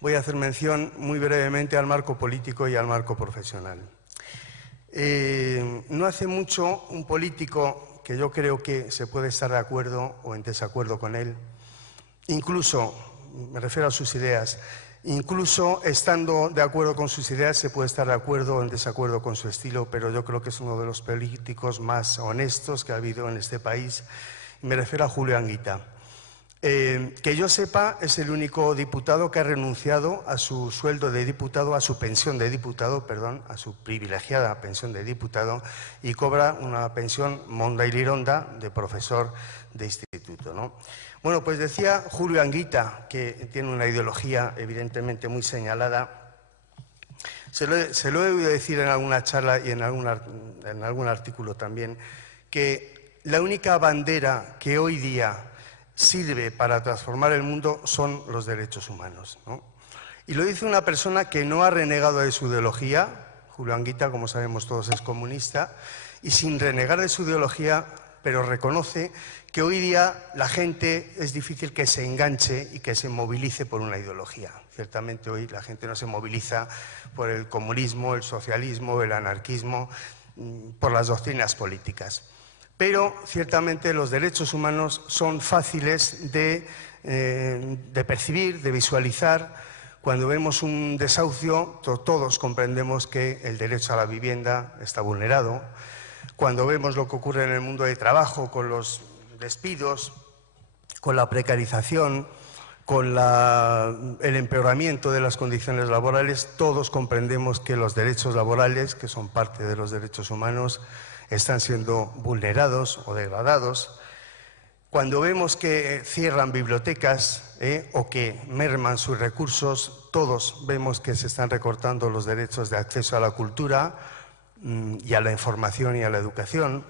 Voy a hacer mención muy brevemente al marco político y al marco profesional. No hace mucho un político que yo creo que se puede estar de acuerdo o en desacuerdo con él, incluso, me refiero a sus ideas, incluso estando de acuerdo con sus ideas se puede estar de acuerdo o en desacuerdo con su estilo, pero yo creo que es uno de los políticos más honestos que ha habido en este país. Me refiero a Julio Anguita. Que yo sepa, es el único diputado que ha renunciado a su sueldo de diputado, a su pensión de diputado, perdón, a su privilegiada pensión de diputado, y cobra una pensión monda y lironda de profesor de instituto, ¿no? Bueno, pues decía Julio Anguita, que tiene una ideología evidentemente muy señalada. Se lo he oído decir en alguna charla y en algún artículo también, que la única bandera que hoy día sirve para transformar el mundo son los derechos humanos, ¿no? Y lo dice una persona que no ha renegado de su ideología. Julio Anguita, como sabemos todos, es comunista, y sin renegar de su ideología, pero reconoce que hoy día la gente es difícil que se enganche y que se movilice por una ideología. Ciertamente hoy la gente no se moviliza por el comunismo, el socialismo, el anarquismo, por las doctrinas políticas. Pero ciertamente los derechos humanos son fáciles de percibir, de visualizar. Cuando vemos un desahucio, todos comprendemos que el derecho a la vivienda está vulnerado. Cuando vemos lo que ocurre en el mundo del trabajo, con los despidos, con la precarización, con el empeoramiento de las condiciones laborales, todos comprendemos que los derechos laborales, que son parte de los derechos humanos, están siendo vulnerados o degradados. Cuando vemos que cierran bibliotecas o que merman sus recursos, todos vemos que se están recortando los derechos de acceso a la cultura y a la información y a la educación.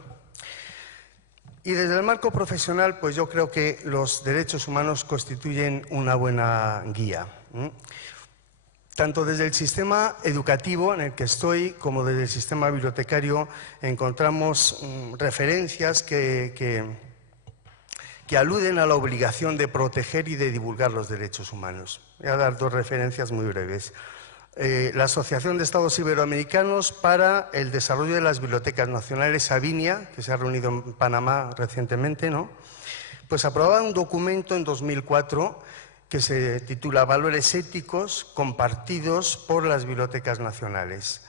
Y desde el marco profesional, pues yo creo que los derechos humanos constituyen una buena guía. Tanto desde el sistema educativo en el que estoy como desde el sistema bibliotecario encontramos referencias que aluden a la obligación de proteger y de divulgar los derechos humanos. Voy a dar dos referencias muy breves. La Asociación de Estados Iberoamericanos para el Desarrollo de las Bibliotecas Nacionales, Avinia, que se ha reunido en Panamá recientemente, ¿no? Pues aprobaba un documento en 2004 que se titula Valores éticos compartidos por las bibliotecas nacionales.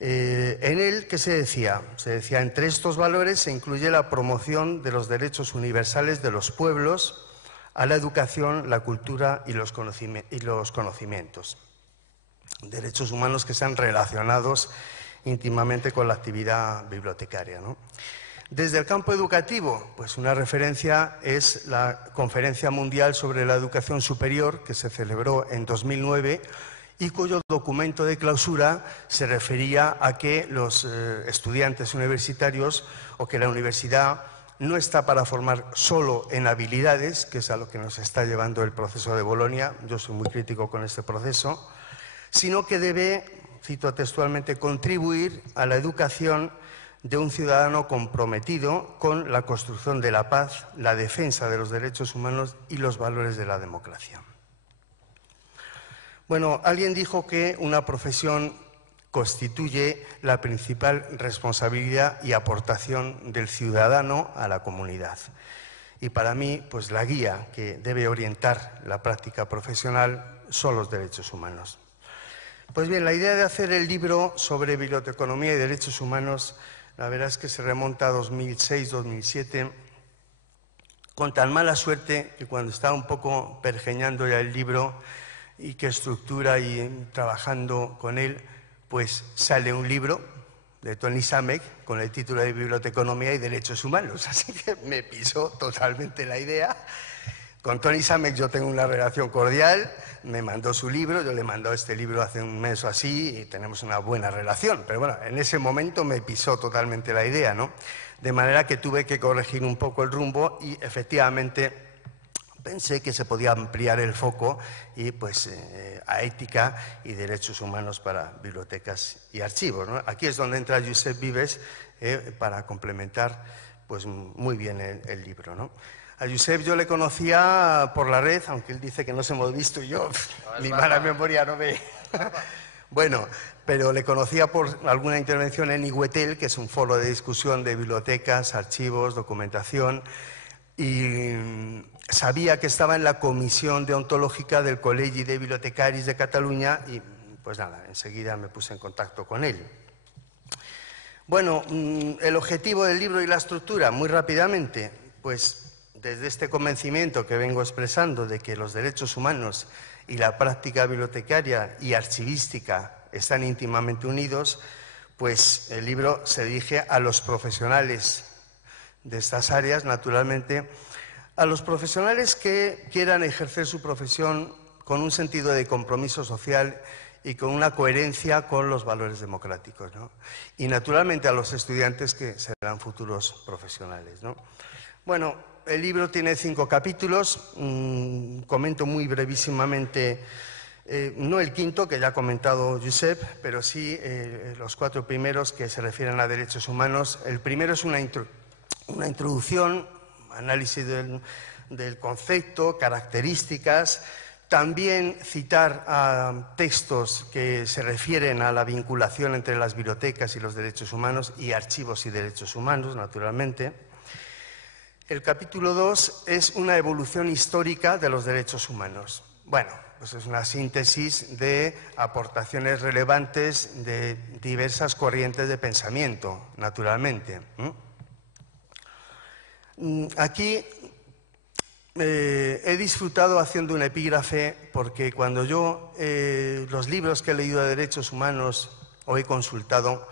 En él, ¿qué se decía? Se decía, entre estos valores se incluye la promoción de los derechos universales de los pueblos a la educación, la cultura y los conocimientos. Derechos humanos que están relacionados íntimamente con la actividad bibliotecaria, ¿no? Desde el campo educativo, pues una referencia es la Conferencia Mundial sobre la Educación Superior, que se celebró en 2009 y cuyo documento de clausura se refería a que los estudiantes universitarios o que la universidad no está para formar solo en habilidades, que es a lo que nos está llevando el proceso de Bolonia. Yo soy muy crítico con este proceso, sino que debe, cito textualmente, contribuir a la educación de un ciudadano comprometido con la construcción de la paz, la defensa de los derechos humanos y los valores de la democracia. Bueno, alguien dijo que una profesión constituye la principal responsabilidad y aportación del ciudadano a la comunidad. Y para mí, pues la guía que debe orientar la práctica profesional son los derechos humanos. Pues bien, la idea de hacer el libro sobre biblioteconomía y derechos humanos, la verdad es que se remonta a 2006-2007, con tan mala suerte que cuando estaba un poco pergeñando ya el libro y que estructura y trabajando con él, pues sale un libro de Tony Samek con el título de Biblioteconomía y Derechos Humanos. Así que me pisó totalmente la idea. Con Tony Samek yo tengo una relación cordial, me mandó su libro, yo le he mandado este libro hace un mes o así y tenemos una buena relación. Pero bueno, en ese momento me pisó totalmente la idea, ¿no? De manera que tuve que corregir un poco el rumbo y efectivamente pensé que se podía ampliar el foco y pues a ética y derechos humanos para bibliotecas y archivos, ¿no? Aquí es donde entra Josep Vives para complementar pues muy bien el libro, ¿no? A Josep yo le conocía por la red, aunque él dice que nos hemos visto y yo, mi mala memoria no me... Bueno, pero le conocía por alguna intervención en Iguetel, que es un foro de discusión de bibliotecas, archivos, documentación, y sabía que estaba en la comisión deontológica del Col·legi de Bibliotecaris de Cataluña y pues nada, enseguida me puse en contacto con él. Bueno, el objetivo del libro y la estructura, muy rápidamente, pues desde este convencimiento que vengo expresando de que los derechos humanos y la práctica bibliotecaria y archivística están íntimamente unidos, pues el libro se dirige a los profesionales de estas áreas, naturalmente, a los profesionales que quieran ejercer su profesión con un sentido de compromiso social y con una coherencia con los valores democráticos, ¿no? Y naturalmente a los estudiantes que serán futuros profesionales, ¿no? Bueno, el libro tiene 5 capítulos, comento muy brevísimamente, no el quinto, que ya ha comentado Josep, pero sí los 4 primeros que se refieren a derechos humanos. El primero es una introducción, análisis del concepto, características, también citar a textos que se refieren a la vinculación entre las bibliotecas y los derechos humanos y archivos y derechos humanos, naturalmente. El capítulo 2 es una evolución histórica de los derechos humanos. Bueno, pues es una síntesis de aportaciones relevantes de diversas corrientes de pensamiento, naturalmente. Aquí he disfrutado haciendo un epígrafe porque cuando yo los libros que he leído de derechos humanos o he consultado,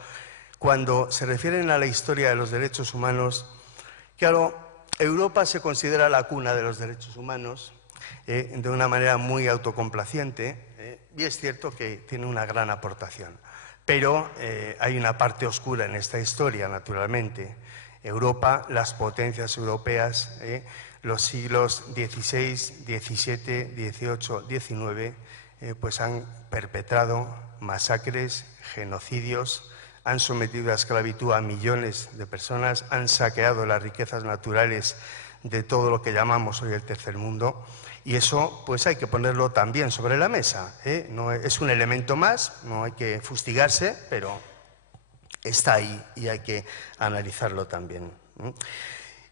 cuando se refieren a la historia de los derechos humanos, claro, Europa se considera la cuna de los derechos humanos de una manera muy autocomplaciente y es cierto que tiene una gran aportación. Pero hay una parte oscura en esta historia, naturalmente. Europa, las potencias europeas, los siglos XVI, XVII, XVIII, XIX, pues han perpetrado masacres, genocidios, han sometido a esclavitud a millones de personas, han saqueado las riquezas naturales de todo lo que llamamos hoy el tercer mundo y eso pues hay que ponerlo también sobre la mesa, ¿eh? No, es un elemento más, no hay que fustigarse, pero está ahí y hay que analizarlo también.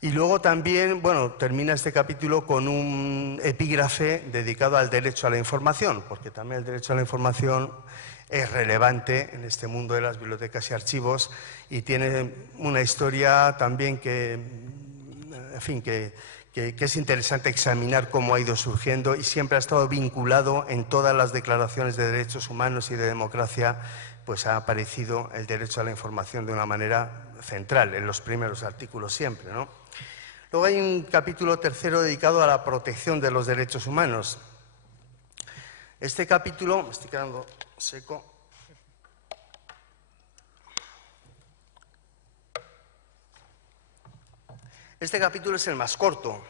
Y luego también, bueno, termina este capítulo con un epígrafe dedicado al derecho a la información, porque también el derecho a la información es relevante en este mundo de las bibliotecas y archivos y tiene una historia también que, en fin, que es interesante examinar cómo ha ido surgiendo y siempre ha estado vinculado en todas las declaraciones de derechos humanos y de democracia, pues ha aparecido el derecho a la información de una manera central, en los primeros artículos siempre, ¿no? Luego hay un capítulo tercero dedicado a la protección de los derechos humanos. Este capítulo, me estoy quedando seco. Este capítulo es el más corto.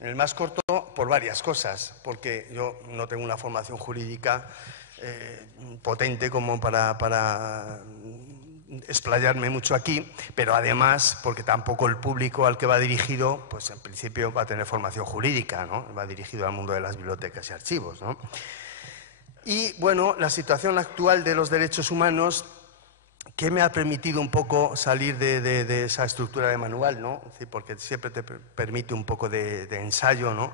El más corto por varias cosas, porque yo no tengo una formación jurídica potente como para explayarme mucho aquí, pero además porque tampoco el público al que va dirigido, pues en principio va a tener formación jurídica, ¿no? Va dirigido al mundo de las bibliotecas y archivos, ¿no? Y bueno, la situación actual de los derechos humanos, que me ha permitido un poco salir de esa estructura de manual, ¿no? Es decir, porque siempre te permite un poco de ensayo, ¿no?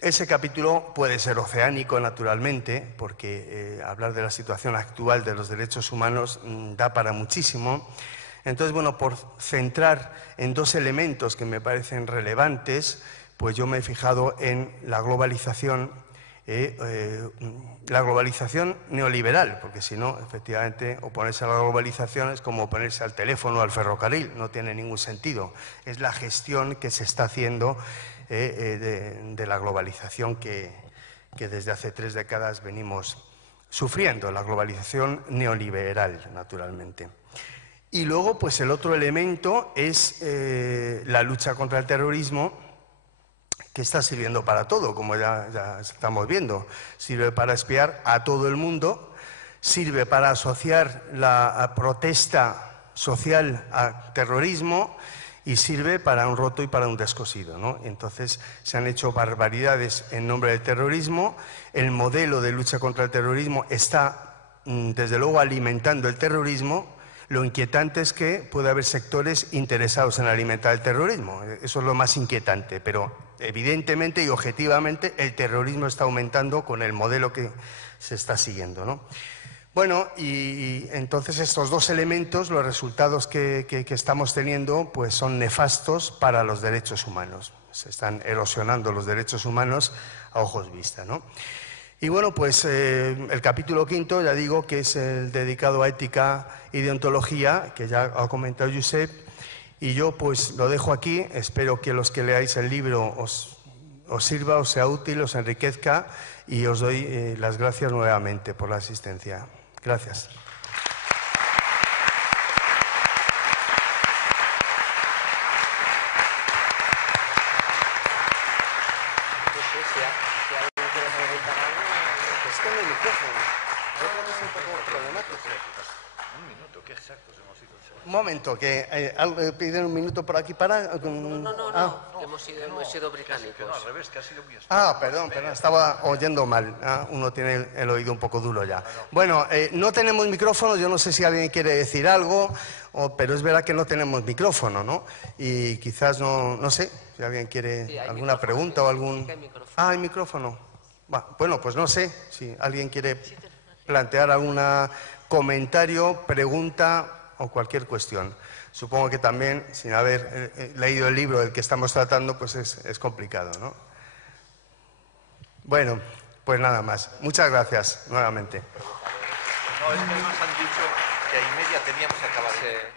Ese capítulo puede ser oceánico, naturalmente, porque hablar de la situación actual de los derechos humanos da para muchísimo. Entonces, bueno, por centrar en 2 elementos que me parecen relevantes, pues yo me he fijado en la globalización neoliberal, porque si no, efectivamente, oponerse a la globalización es como oponerse al teléfono o al ferrocarril, no tiene ningún sentido. Es la gestión que se está haciendo de la globalización que que desde hace 3 décadas venimos sufriendo, la globalización neoliberal, naturalmente. Y luego, pues el otro elemento es la lucha contra el terrorismo, que está sirviendo para todo, como ya estamos viendo. Sirve para espiar a todo el mundo, sirve para asociar la protesta social a terrorismo y sirve para un roto y para un descosido, ¿no? Entonces se han hecho barbaridades en nombre del terrorismo. El modelo de lucha contra el terrorismo está, desde luego, alimentando el terrorismo. Lo inquietante es que puede haber sectores interesados en alimentar el terrorismo. Eso es lo más inquietante, pero evidentemente y objetivamente el terrorismo está aumentando con el modelo que se está siguiendo, ¿no? Bueno, y entonces estos dos elementos, los resultados que estamos teniendo, pues son nefastos para los derechos humanos. Se están erosionando los derechos humanos a ojos vista, ¿no? Y bueno, pues el capítulo 5, ya digo, que es el dedicado a ética y deontología, que ya ha comentado Josep, y yo pues lo dejo aquí. Espero que los que leáis el libro os sirva, os sea útil, os enriquezca, y os doy las gracias nuevamente por la asistencia. Gracias. Un momento, que piden un minuto por aquí para... No, hemos sido británicos. No, al revés, que ha sido muy Perdón, estaba oyendo mal. Uno tiene el oído un poco duro ya. Bueno, no tenemos micrófono, yo no sé si alguien quiere decir algo, pero es verdad que no tenemos micrófono, ¿no? Y quizás no sé, si alguien quiere alguna pregunta o algún... Hay micrófono. Bueno, pues no sé, si alguien quiere plantear algún comentario, pregunta o cualquier cuestión. Supongo que también, sin haber leído el libro del que estamos tratando, pues es complicado, ¿no? Bueno, pues nada más. Muchas gracias nuevamente. No, es que nos han dicho que a y media teníamos que acabar.